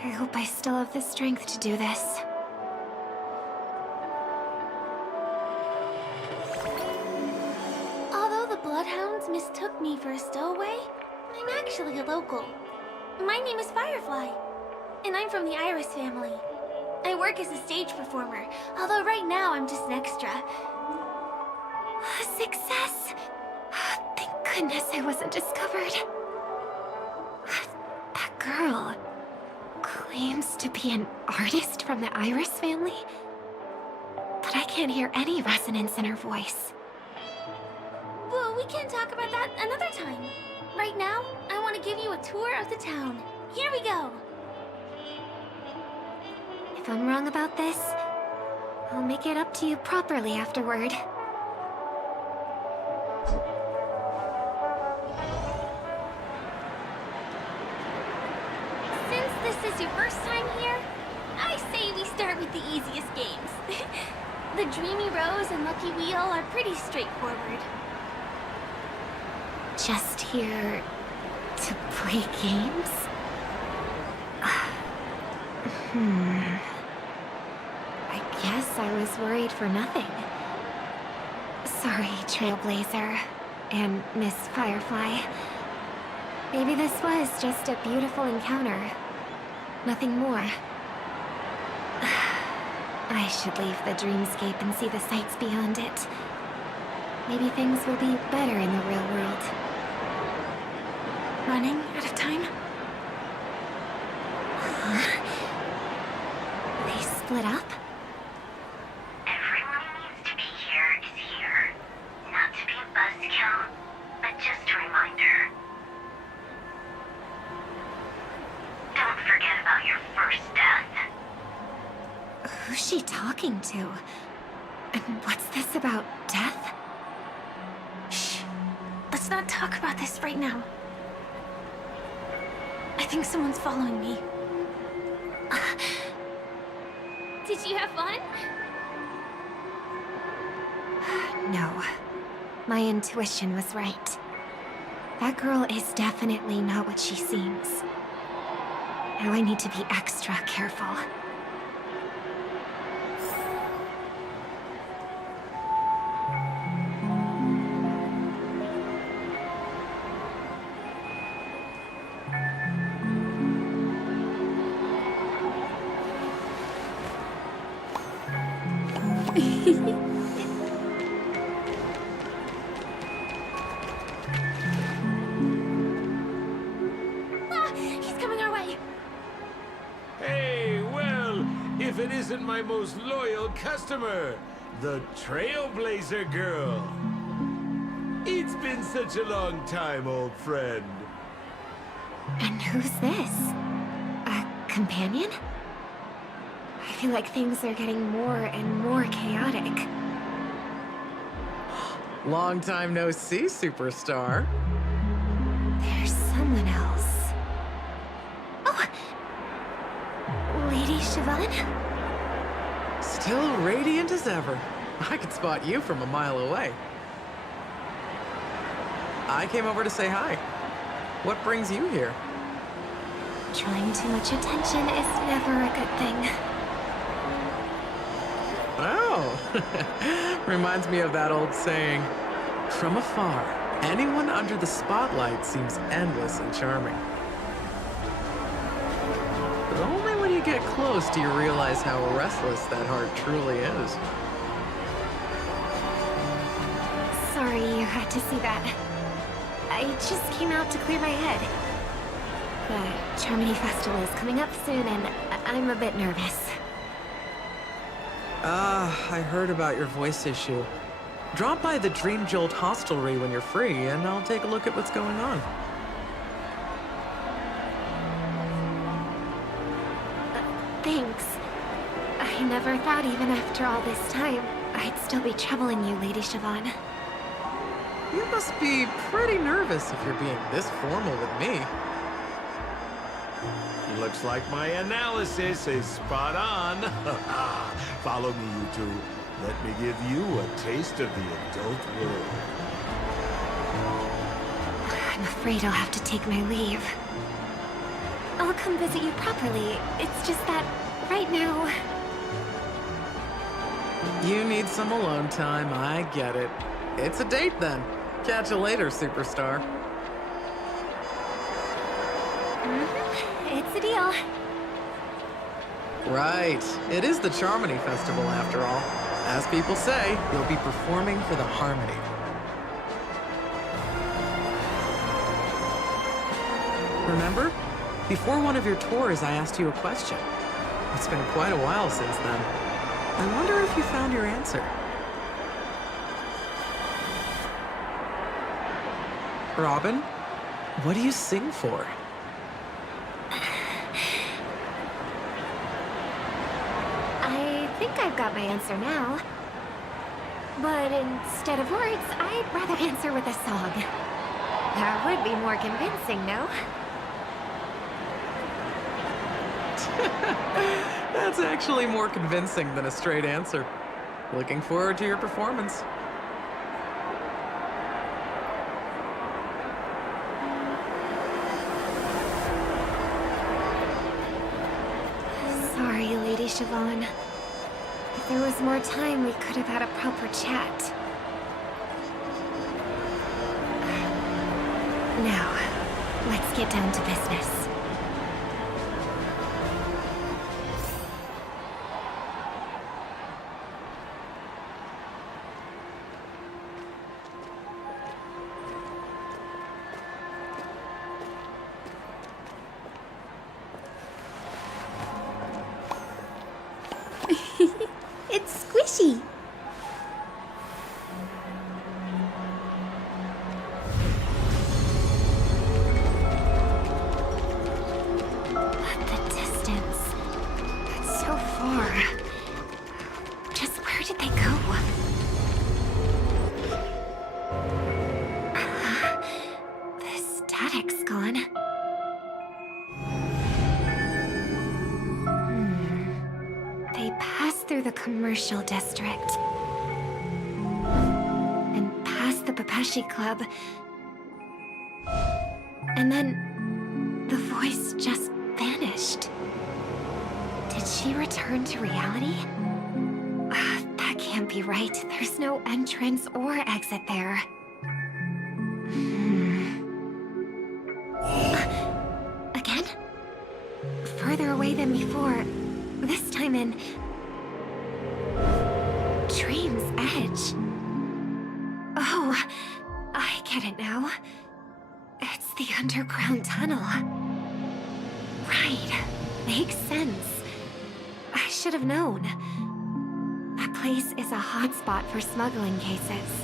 I hope I still have the strength to do this. Although the Bloodhounds mistook me for a stowaway, I'm actually a local. My name is Firefly, and I'm from the Iris family. I work as a stage performer, although right now I'm just an extra. Success! Thank goodness I wasn't discovered. That girl claims to be an artist from the Iris family, but I can't hear any resonance in her voice. Well, we can talk about that another time. Right now, I want to give you a tour of the town. Here we go. If I'm wrong about this, I'll make it up to you properly afterward. Since this is your first time here, I say we start with the easiest games. The Dreamy Rose and Lucky Wheel are pretty straightforward. Just here to play games? I guess I was worried for nothing. Sorry, Trailblazer and Miss Firefly. Maybe this was just a beautiful encounter. Nothing more. I should leave the dreamscape and see the sights beyond it. Maybe things will be better in the real world. Running out of time? They split up? Everyone who needs to be here is here. Not to be a buzzkill, but just a reminder. Don't forget about your first death. Who's she talking to? And what's this about death? Shh. Let's not talk about this right now. I think someone's following me. Did you have fun? No. My intuition was right. That girl is definitely not what she seems. Now I need to be extra careful. Ah, he's coming our way. Hey, well, if it isn't my most loyal customer, the Trailblazer Girl. It's been such a long time, old friend. And who's this? A companion? I feel like things are getting more and more chaotic. Long time no see, superstar. There's someone else. Oh! Lady Siobhan? Still radiant as ever. I could spot you from a mile away. I came over to say hi. What brings you here? Drawing too much attention is never a good thing. Oh, reminds me of that old saying, from afar, anyone under the spotlight seems endless and charming. But only when you get close do you realize how restless that heart truly is. Sorry you had to see that. I just came out to clear my head. The Charmony Festival is coming up soon, and I'm a bit nervous. I heard about your voice issue. Drop by the Dream Jolt hostelry when you're free, and I'll take a look at what's going on. Thanks. I never thought even after all this time, I'd still be troubling you, Lady Siobhan. You must be pretty nervous if you're being this formal with me. Looks like my analysis is spot on. Follow me, you two. Let me give you a taste of the adult world. I'm afraid I'll have to take my leave. I'll come visit you properly. It's just that, right now... You need some alone time, I get it. It's a date then. Catch you later, superstar. It's a deal. Right. It is the Charmony Festival, after all. As people say, you'll be performing for the Harmony. Remember? Before one of your tours, I asked you a question. It's been quite a while since then. I wonder if you found your answer. Robin, what do you sing for? I think I've got my answer now. But instead of words, I'd rather answer with a song. That would be more convincing, no? That's actually more convincing than a straight answer. Looking forward to your performance. Sorry, Lady Siobhan. If there was more time, we could have had a proper chat. Now, let's get down to business. It's squishy. The distance. That's so far. Just where did they go? The static's gone. They passed through the commercial district. And past the Papashi Club. And then the voice just vanished. Did she return to reality? That can't be right. There's no entrance or exit there. Again? Further away than before. This time in edge. Oh, I get it now. It's the underground tunnel. Right. Makes sense. I should have known. That place is a hotspot for smuggling cases.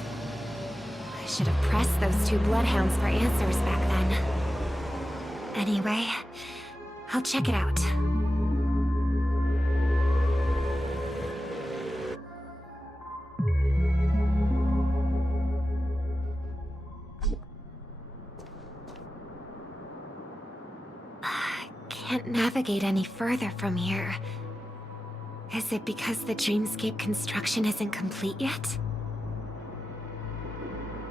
I should have pressed those two bloodhounds for answers back then. Anyway, I'll check it out. Can't navigate any further from here. Is it because the dreamscape construction isn't complete yet?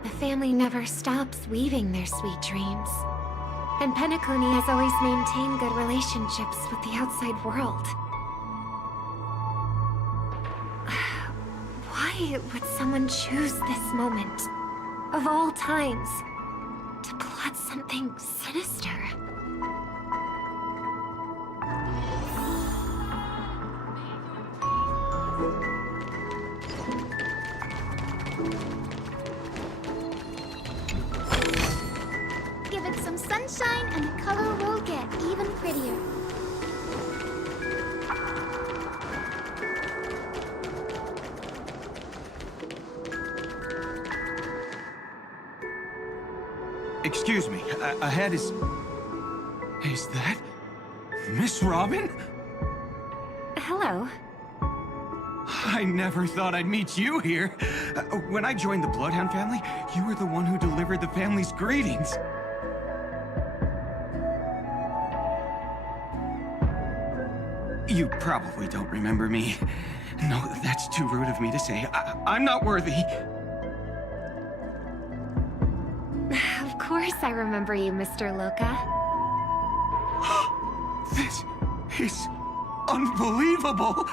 The family never stops weaving their sweet dreams. And Penacony has always maintained good relationships with the outside world. Why would someone choose this moment, of all times, to plot something sinister? Give it some sunshine and the color will get even prettier. Excuse me, ahead is... Is that... Miss Robin? Hello. I never thought I'd meet you here. When I joined the Bloodhound family, you were the one who delivered the family's greetings. You probably don't remember me. No, that's too rude of me to say. I'm not worthy. Of course I remember you, Mr. Loka. This is unbelievable.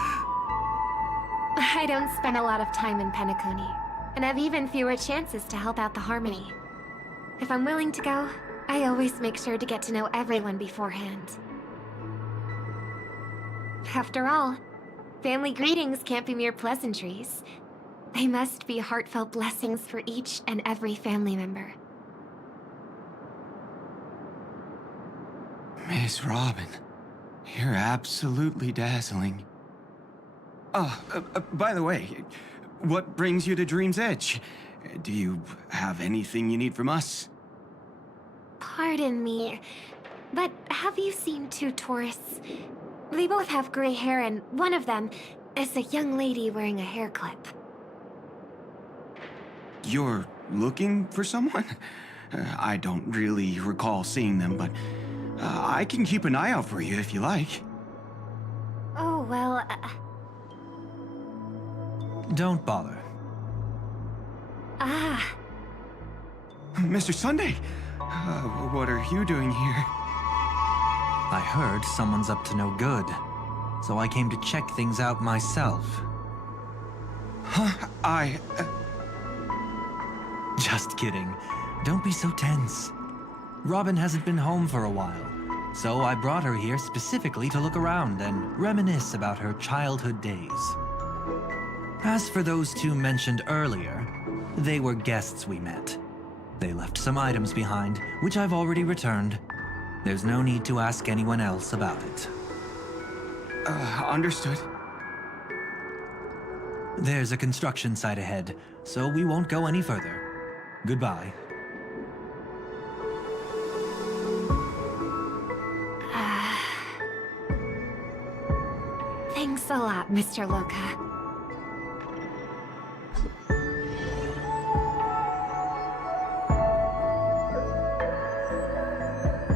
I don't spend a lot of time in Penacony, and have even fewer chances to help out the Harmony. If I'm willing to go, I always make sure to get to know everyone beforehand. After all, family greetings can't be mere pleasantries. They must be heartfelt blessings for each and every family member. Miss Robin, you're absolutely dazzling. By the way, what brings you to Dream's Edge? Do you have anything you need from us? Pardon me, but have you seen two tourists? They both have gray hair, and one of them is a young lady wearing a hair clip. You're looking for someone? I don't really recall seeing them, but I can keep an eye out for you if you like. Oh, well, Don't bother. Mr. Sunday, what are you doing here? I heard someone's up to no good, so I came to check things out myself. Huh? Just kidding. Don't be so tense. Robin hasn't been home for a while, so I brought her here specifically to look around and reminisce about her childhood days. As for those two mentioned earlier, they were guests we met. They left some items behind, which I've already returned. There's no need to ask anyone else about it. Understood. There's a construction site ahead, so we won't go any further. Goodbye. Thanks a lot, Mr. Loka.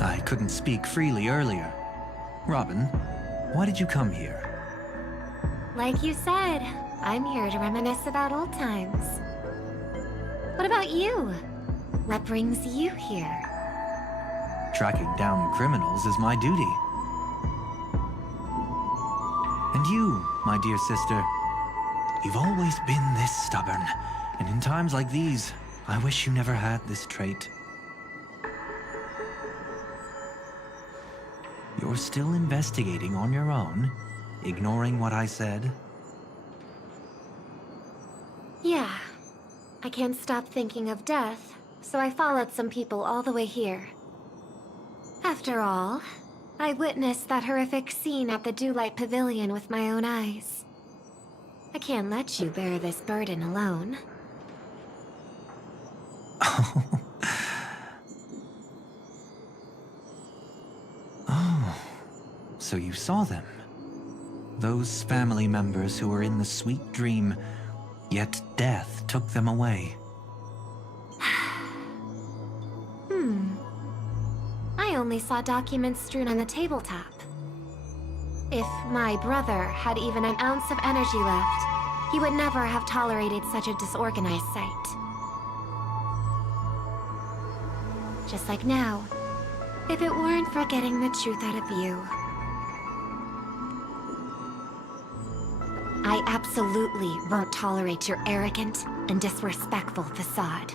I couldn't speak freely earlier. Robin, why did you come here? Like you said, I'm here to reminisce about old times. What about you? What brings you here? Tracking down criminals is my duty. And you, my dear sister, you've always been this stubborn, and in times like these, I wish you never had this trait. You're still investigating on your own, ignoring what I said? Yeah. I can't stop thinking of death, so I followed some people all the way here. After all, I witnessed that horrific scene at the Dewlight Pavilion with my own eyes. I can't let you bear this burden alone. Oh, so you saw them. Those family members who were in the sweet dream, yet death took them away. I only saw documents strewn on the tabletop. If my brother had even an ounce of energy left, he would never have tolerated such a disorganized sight. Just like now, if it weren't for getting the truth out of you. I absolutely won't tolerate your arrogant and disrespectful facade.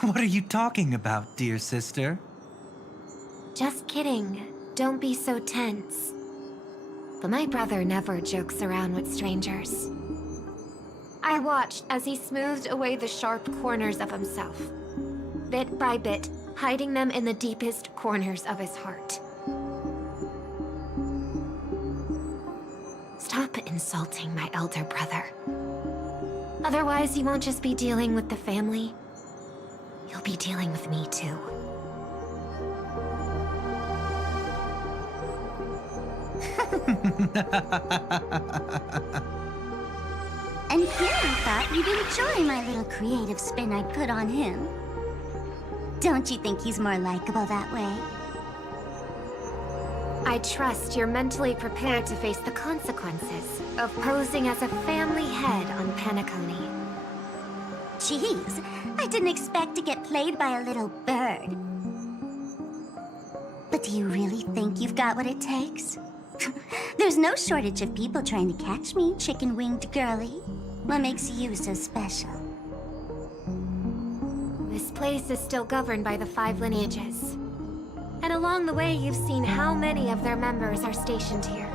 What are you talking about, dear sister? Just kidding. Don't be so tense. But my brother never jokes around with strangers. I watched as he smoothed away the sharp corners of himself, bit by bit, hiding them in the deepest corners of his heart. Stop insulting my elder brother. Otherwise, you won't just be dealing with the family. You'll be dealing with me, too. And here I thought you'd enjoy my little creative spin I put on him. Don't you think he's more likable that way? I trust you're mentally prepared to face the consequences of posing as a family head on Penacony. Jeez, I didn't expect to get played by a little bird. But do you really think you've got what it takes? There's no shortage of people trying to catch me, chicken-winged girlie. What makes you so special? This place is still governed by the 5 lineages. And along the way, you've seen how many of their members are stationed here.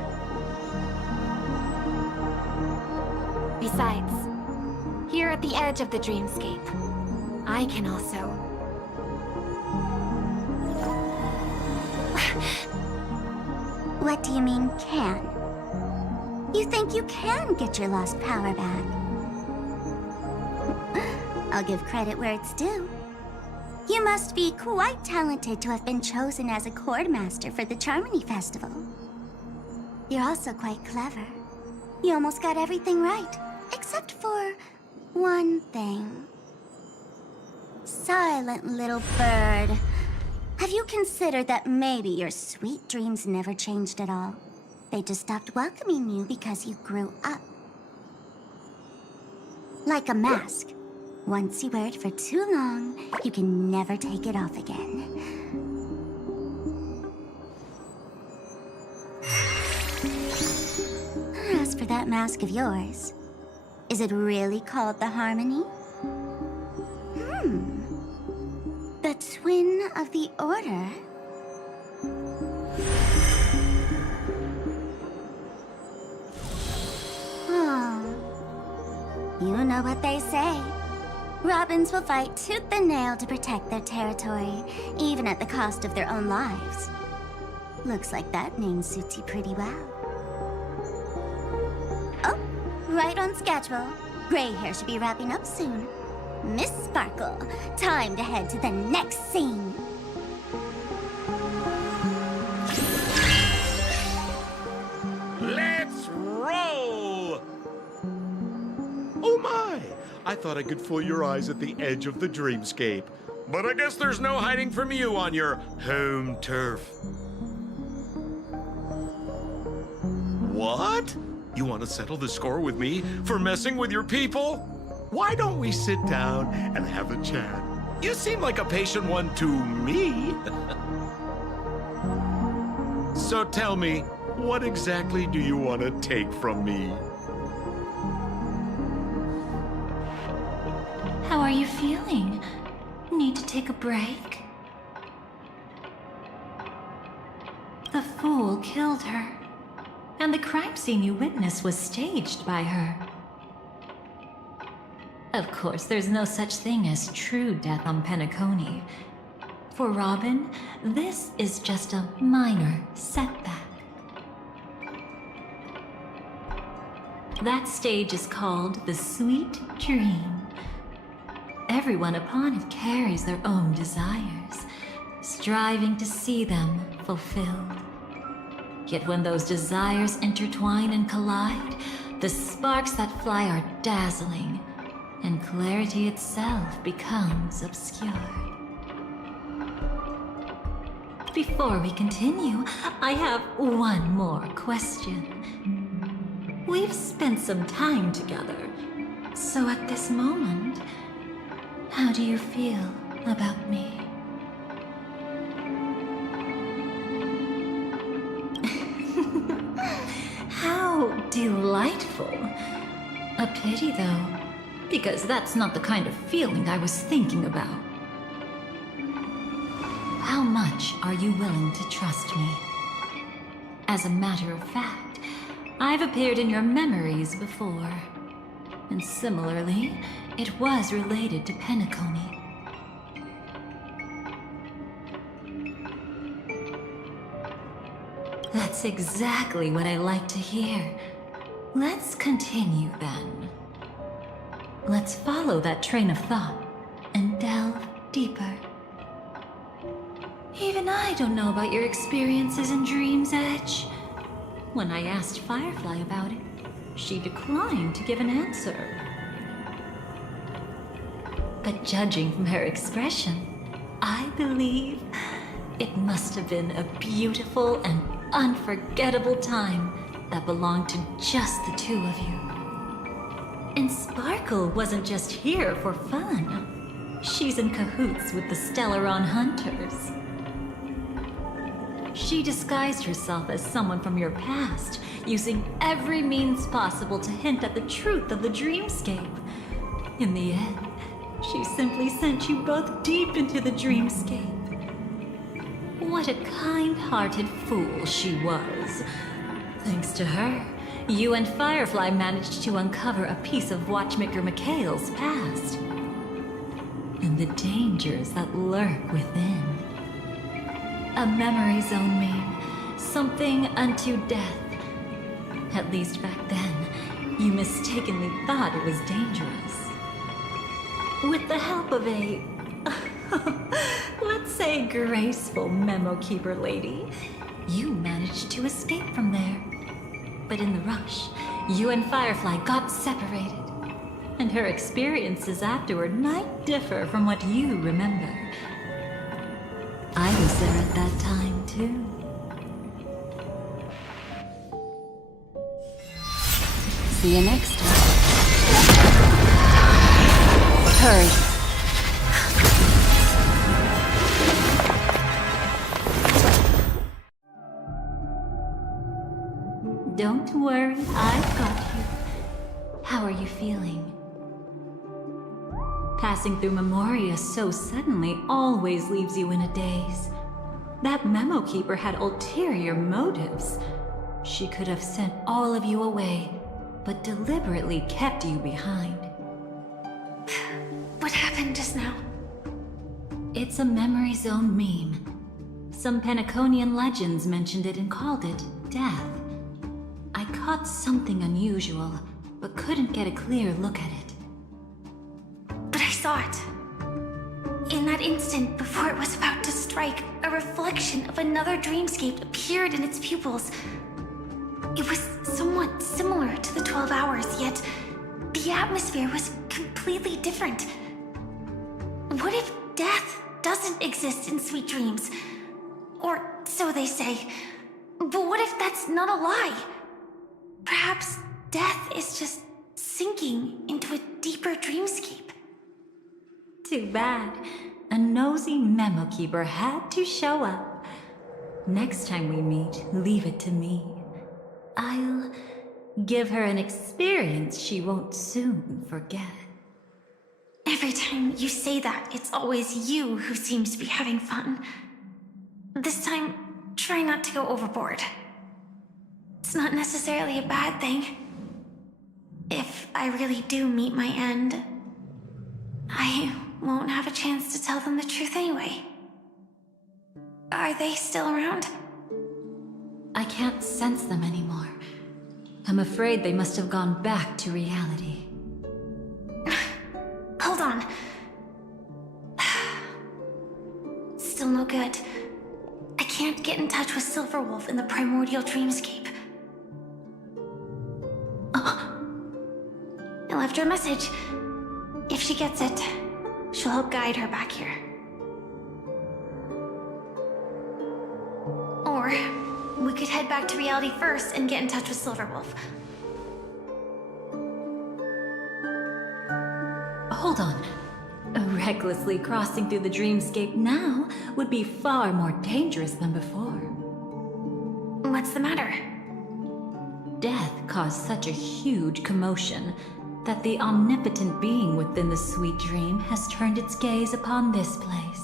Besides, here at the edge of the dreamscape, I can also... What do you mean, can? You think you can get your lost power back? I'll give credit where it's due. You must be quite talented to have been chosen as a Chordmaster for the Charmony Festival. You're also quite clever. You almost got everything right, except for one thing. Silent little bird. Have you considered that maybe your sweet dreams never changed at all? They just stopped welcoming you because you grew up. Like a mask. Once you wear it for too long, you can never take it off again. As for that mask of yours, is it really called the Harmony? The Twin of the Order? Oh. You know what they say. Robins will fight tooth and nail to protect their territory, even at the cost of their own lives. Looks like that name suits you pretty well. Oh, right on schedule. Gray hair should be wrapping up soon. Miss Sparkle, time to head to the next scene. Let's roll! Oh my! I thought I could fool your eyes at the edge of the dreamscape. But I guess there's no hiding from you on your home turf. What? You want to settle the score with me for messing with your people? Why don't we sit down and have a chat? You seem like a patient one to me. So tell me, what exactly do you want to take from me? How are you feeling? Need to take a break? The fool killed her. And the crime scene you witnessed was staged by her. Of course, there's no such thing as true death on Penacony. For Robin, this is just a minor setback. That stage is called the Sweet Dream. Everyone upon it carries their own desires, striving to see them fulfilled. Yet when those desires intertwine and collide, the sparks that fly are dazzling, and clarity itself becomes obscured. Before we continue, I have one more question. We've spent some time together, so at this moment, how do you feel about me? How delightful. A pity, though, because that's not the kind of feeling I was thinking about. How much are you willing to trust me? As a matter of fact, I've appeared in your memories before. And similarly, it was related to Penacony. That's exactly what I like to hear. Let's continue then. Let's follow that train of thought and delve deeper. Even I don't know about your experiences in Dream's Edge. When I asked Firefly about it, she declined to give an answer. But judging from her expression, I believe it must have been a beautiful and unforgettable time that belonged to just the two of you. And Sparkle wasn't just here for fun. She's in cahoots with the Stellaron Hunters. She disguised herself as someone from your past, using every means possible to hint at the truth of the dreamscape. In the end, she simply sent you both deep into the dreamscape. What a kind-hearted fool she was. Thanks to her, you and Firefly managed to uncover a piece of Watchmaker Mikhail's past. And the dangers that lurk within. A memory zone mean something unto death. At least back then, you mistakenly thought it was dangerous. With the help of a, let's say, graceful memo keeper lady, you managed to escape from there. But in the rush, you and Firefly got separated. And her experiences afterward might differ from what you remember. I was there at that time, too. See you next time. Hurry. Don't worry, I've got you. How are you feeling? Passing through Memoria so suddenly always leaves you in a daze. That memo keeper had ulterior motives. She could have sent all of you away, but deliberately kept you behind. What happened just now? It's a memory zone meme. Some Penaconian legends mentioned it and called it death. I caught something unusual, but couldn't get a clear look at it. But I saw it. In that instant, before it was about to strike, a reflection of another dreamscape appeared in its pupils. It was somewhat similar to the 12 Hours, yet the atmosphere was completely different. What if death doesn't exist in Sweet Dreams? Or so they say. But what if that's not a lie? Perhaps death is just sinking into a deeper dreamscape. Too bad. A nosy memo keeper had to show up. Next time we meet, leave it to me. I'll give her an experience she won't soon forget. Every time you say that, it's always you who seems to be having fun. This time, try not to go overboard. It's not necessarily a bad thing. If I really do meet my end, I won't have a chance to tell them the truth anyway. Are they still around? I can't sense them anymore. I'm afraid they must have gone back to reality. Hold on. Still no good. I can't get in touch with Silverwolf in the primordial dreamscape. I left her a message. If she gets it, she'll help guide her back here. Or we could head back to reality first and get in touch with Silverwolf. Hold on. Recklessly crossing through the dreamscape now would be far more dangerous than before. What's the matter? Death caused such a huge commotion that the omnipotent being within the sweet dream has turned its gaze upon this place.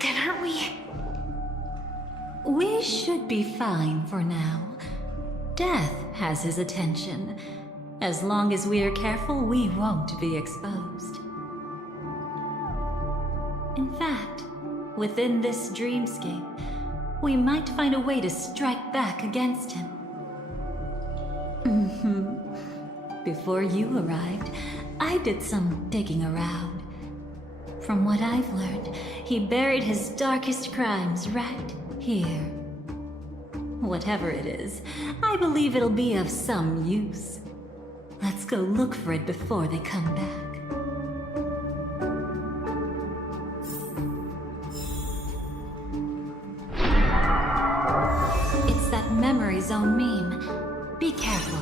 Then aren't we? We should be fine for now. Death has his attention. As long as we are careful, we won't be exposed. In fact, within this dreamscape, we might find a way to strike back against him. Before you arrived, I did some digging around. From what I've learned, he buried his darkest crimes right here. Whatever it is, I believe it'll be of some use. Let's go look for it before they come back. It's that memory zone meme. Be careful.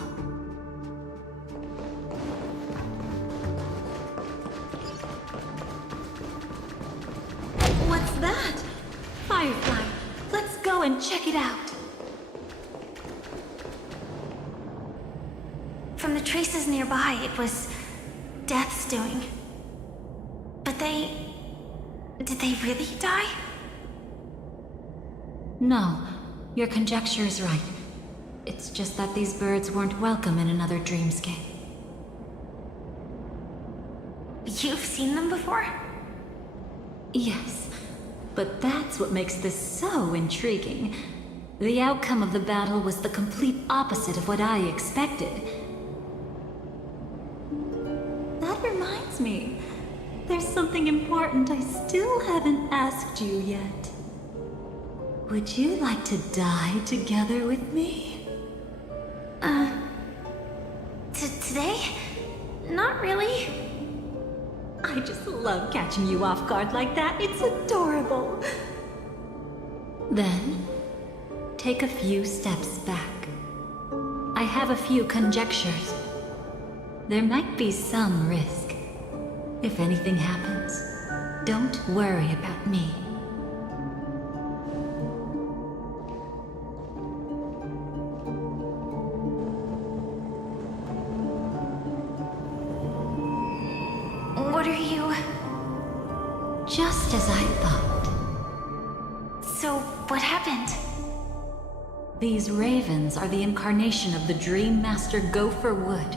What's that? Firefly. Let's go and check it out. From the traces nearby, it was Death's doing. But did they really die? No, your conjecture is right. It's just that these birds weren't welcome in another dreamscape. You've seen them before? Yes, but that's what makes this so intriguing. The outcome of the battle was the complete opposite of what I expected. That reminds me. There's something important I still haven't asked you yet. Would you like to die together with me? Today? Not really. I just love catching you off guard like that. It's adorable. Then, take a few steps back. I have a few conjectures. There might be some risk. If anything happens, don't worry about me. What are you... Just as I thought. So, what happened? These ravens are the incarnation of the Dream Master Gopher Wood,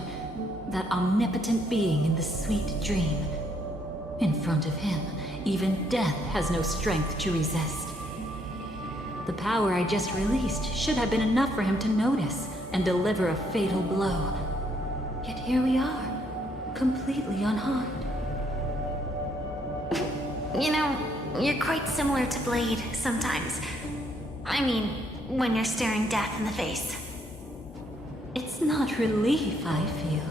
that omnipotent being in the sweet dream. In front of him, even death has no strength to resist. The power I just released should have been enough for him to notice and deliver a fatal blow. Yet here we are, completely unharmed. You know, you're quite similar to Blade sometimes. I mean, when you're staring death in the face. It's not relief I feel.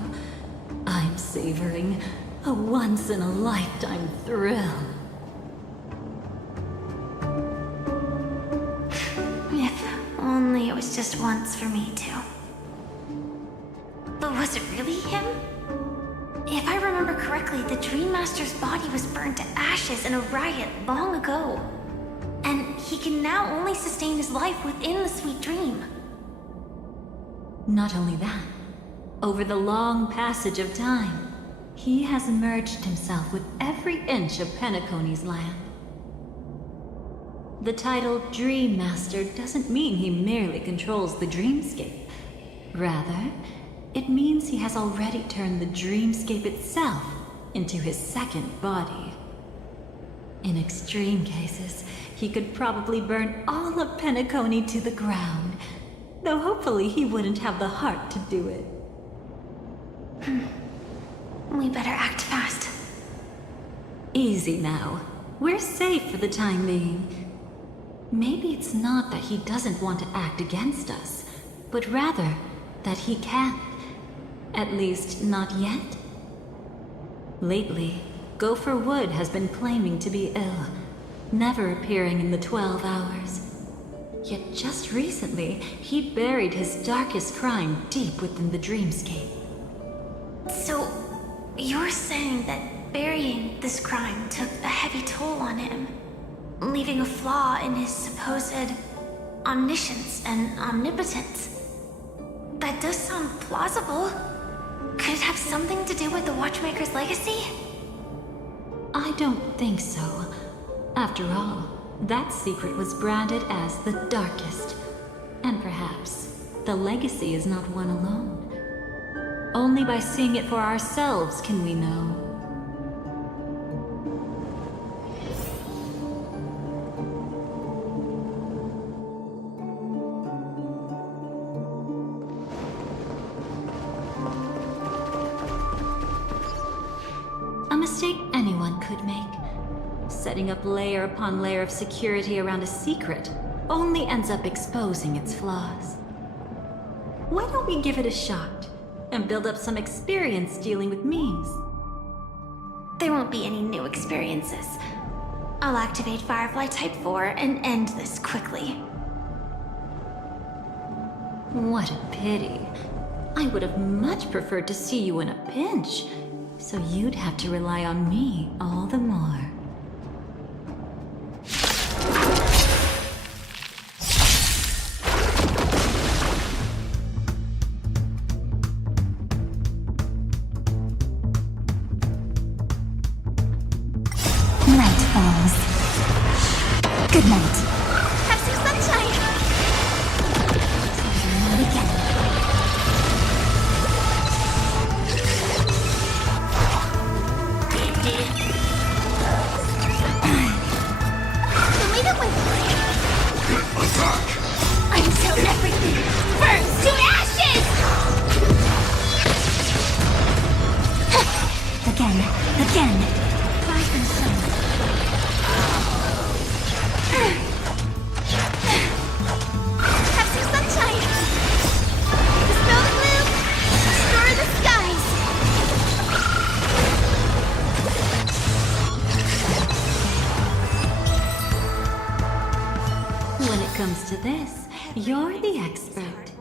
I'm savoring a once-in-a-lifetime thrill. If only it was just once for me too. But was it really him? If I remember correctly, the Dream Master's body was burned to ashes in a riot long ago. And he can now only sustain his life within the sweet dream. Not only that, over the long passage of time, he has merged himself with every inch of Penacony's land. the title Dream Master doesn't mean he merely controls the dreamscape. Rather, it means he has already turned the dreamscape itself into his second body. In extreme cases, he could probably burn all of Penacony to the ground, though hopefully he wouldn't have the heart to do it. We better act fast. Easy now. We're safe for the time being. Maybe it's not that he doesn't want to act against us, but rather that he can't. At least, not yet. Lately, Gopher Wood has been claiming to be ill, never appearing in the 12 hours. Yet just recently, he buried his darkest crime deep within the dreamscape. So, you're saying that burying this crime took a heavy toll on him, leaving a flaw in his supposed omniscience and omnipotence? That does sound plausible. Could it have something to do with the Watchmaker's legacy? I don't think so. After all, that secret was branded as the darkest. And perhaps the legacy is not one alone. Only by seeing it for ourselves can we know. A mistake anyone could make. Setting up layer upon layer of security around a secret only ends up exposing its flaws. Why don't we give it a shot and build up some experience dealing with memes? There won't be any new experiences. I'll activate Firefly Type 4 and end this quickly. What a pity. I would have much preferred to see you in a pinch, so you'd have to rely on me all the more. Night falls. Good night. Have some sunshine! Not again. The way that Attack! until everything burns to ashes! Again. Rise and shine. Have some sunshine! Dispel the gloom! Restore the skies! When it comes to this, you're the expert.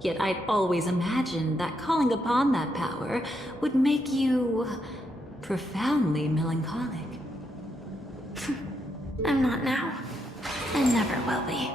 Yet I'd always imagined that calling upon that power would make you profoundly melancholic. I'm not now, and never will be.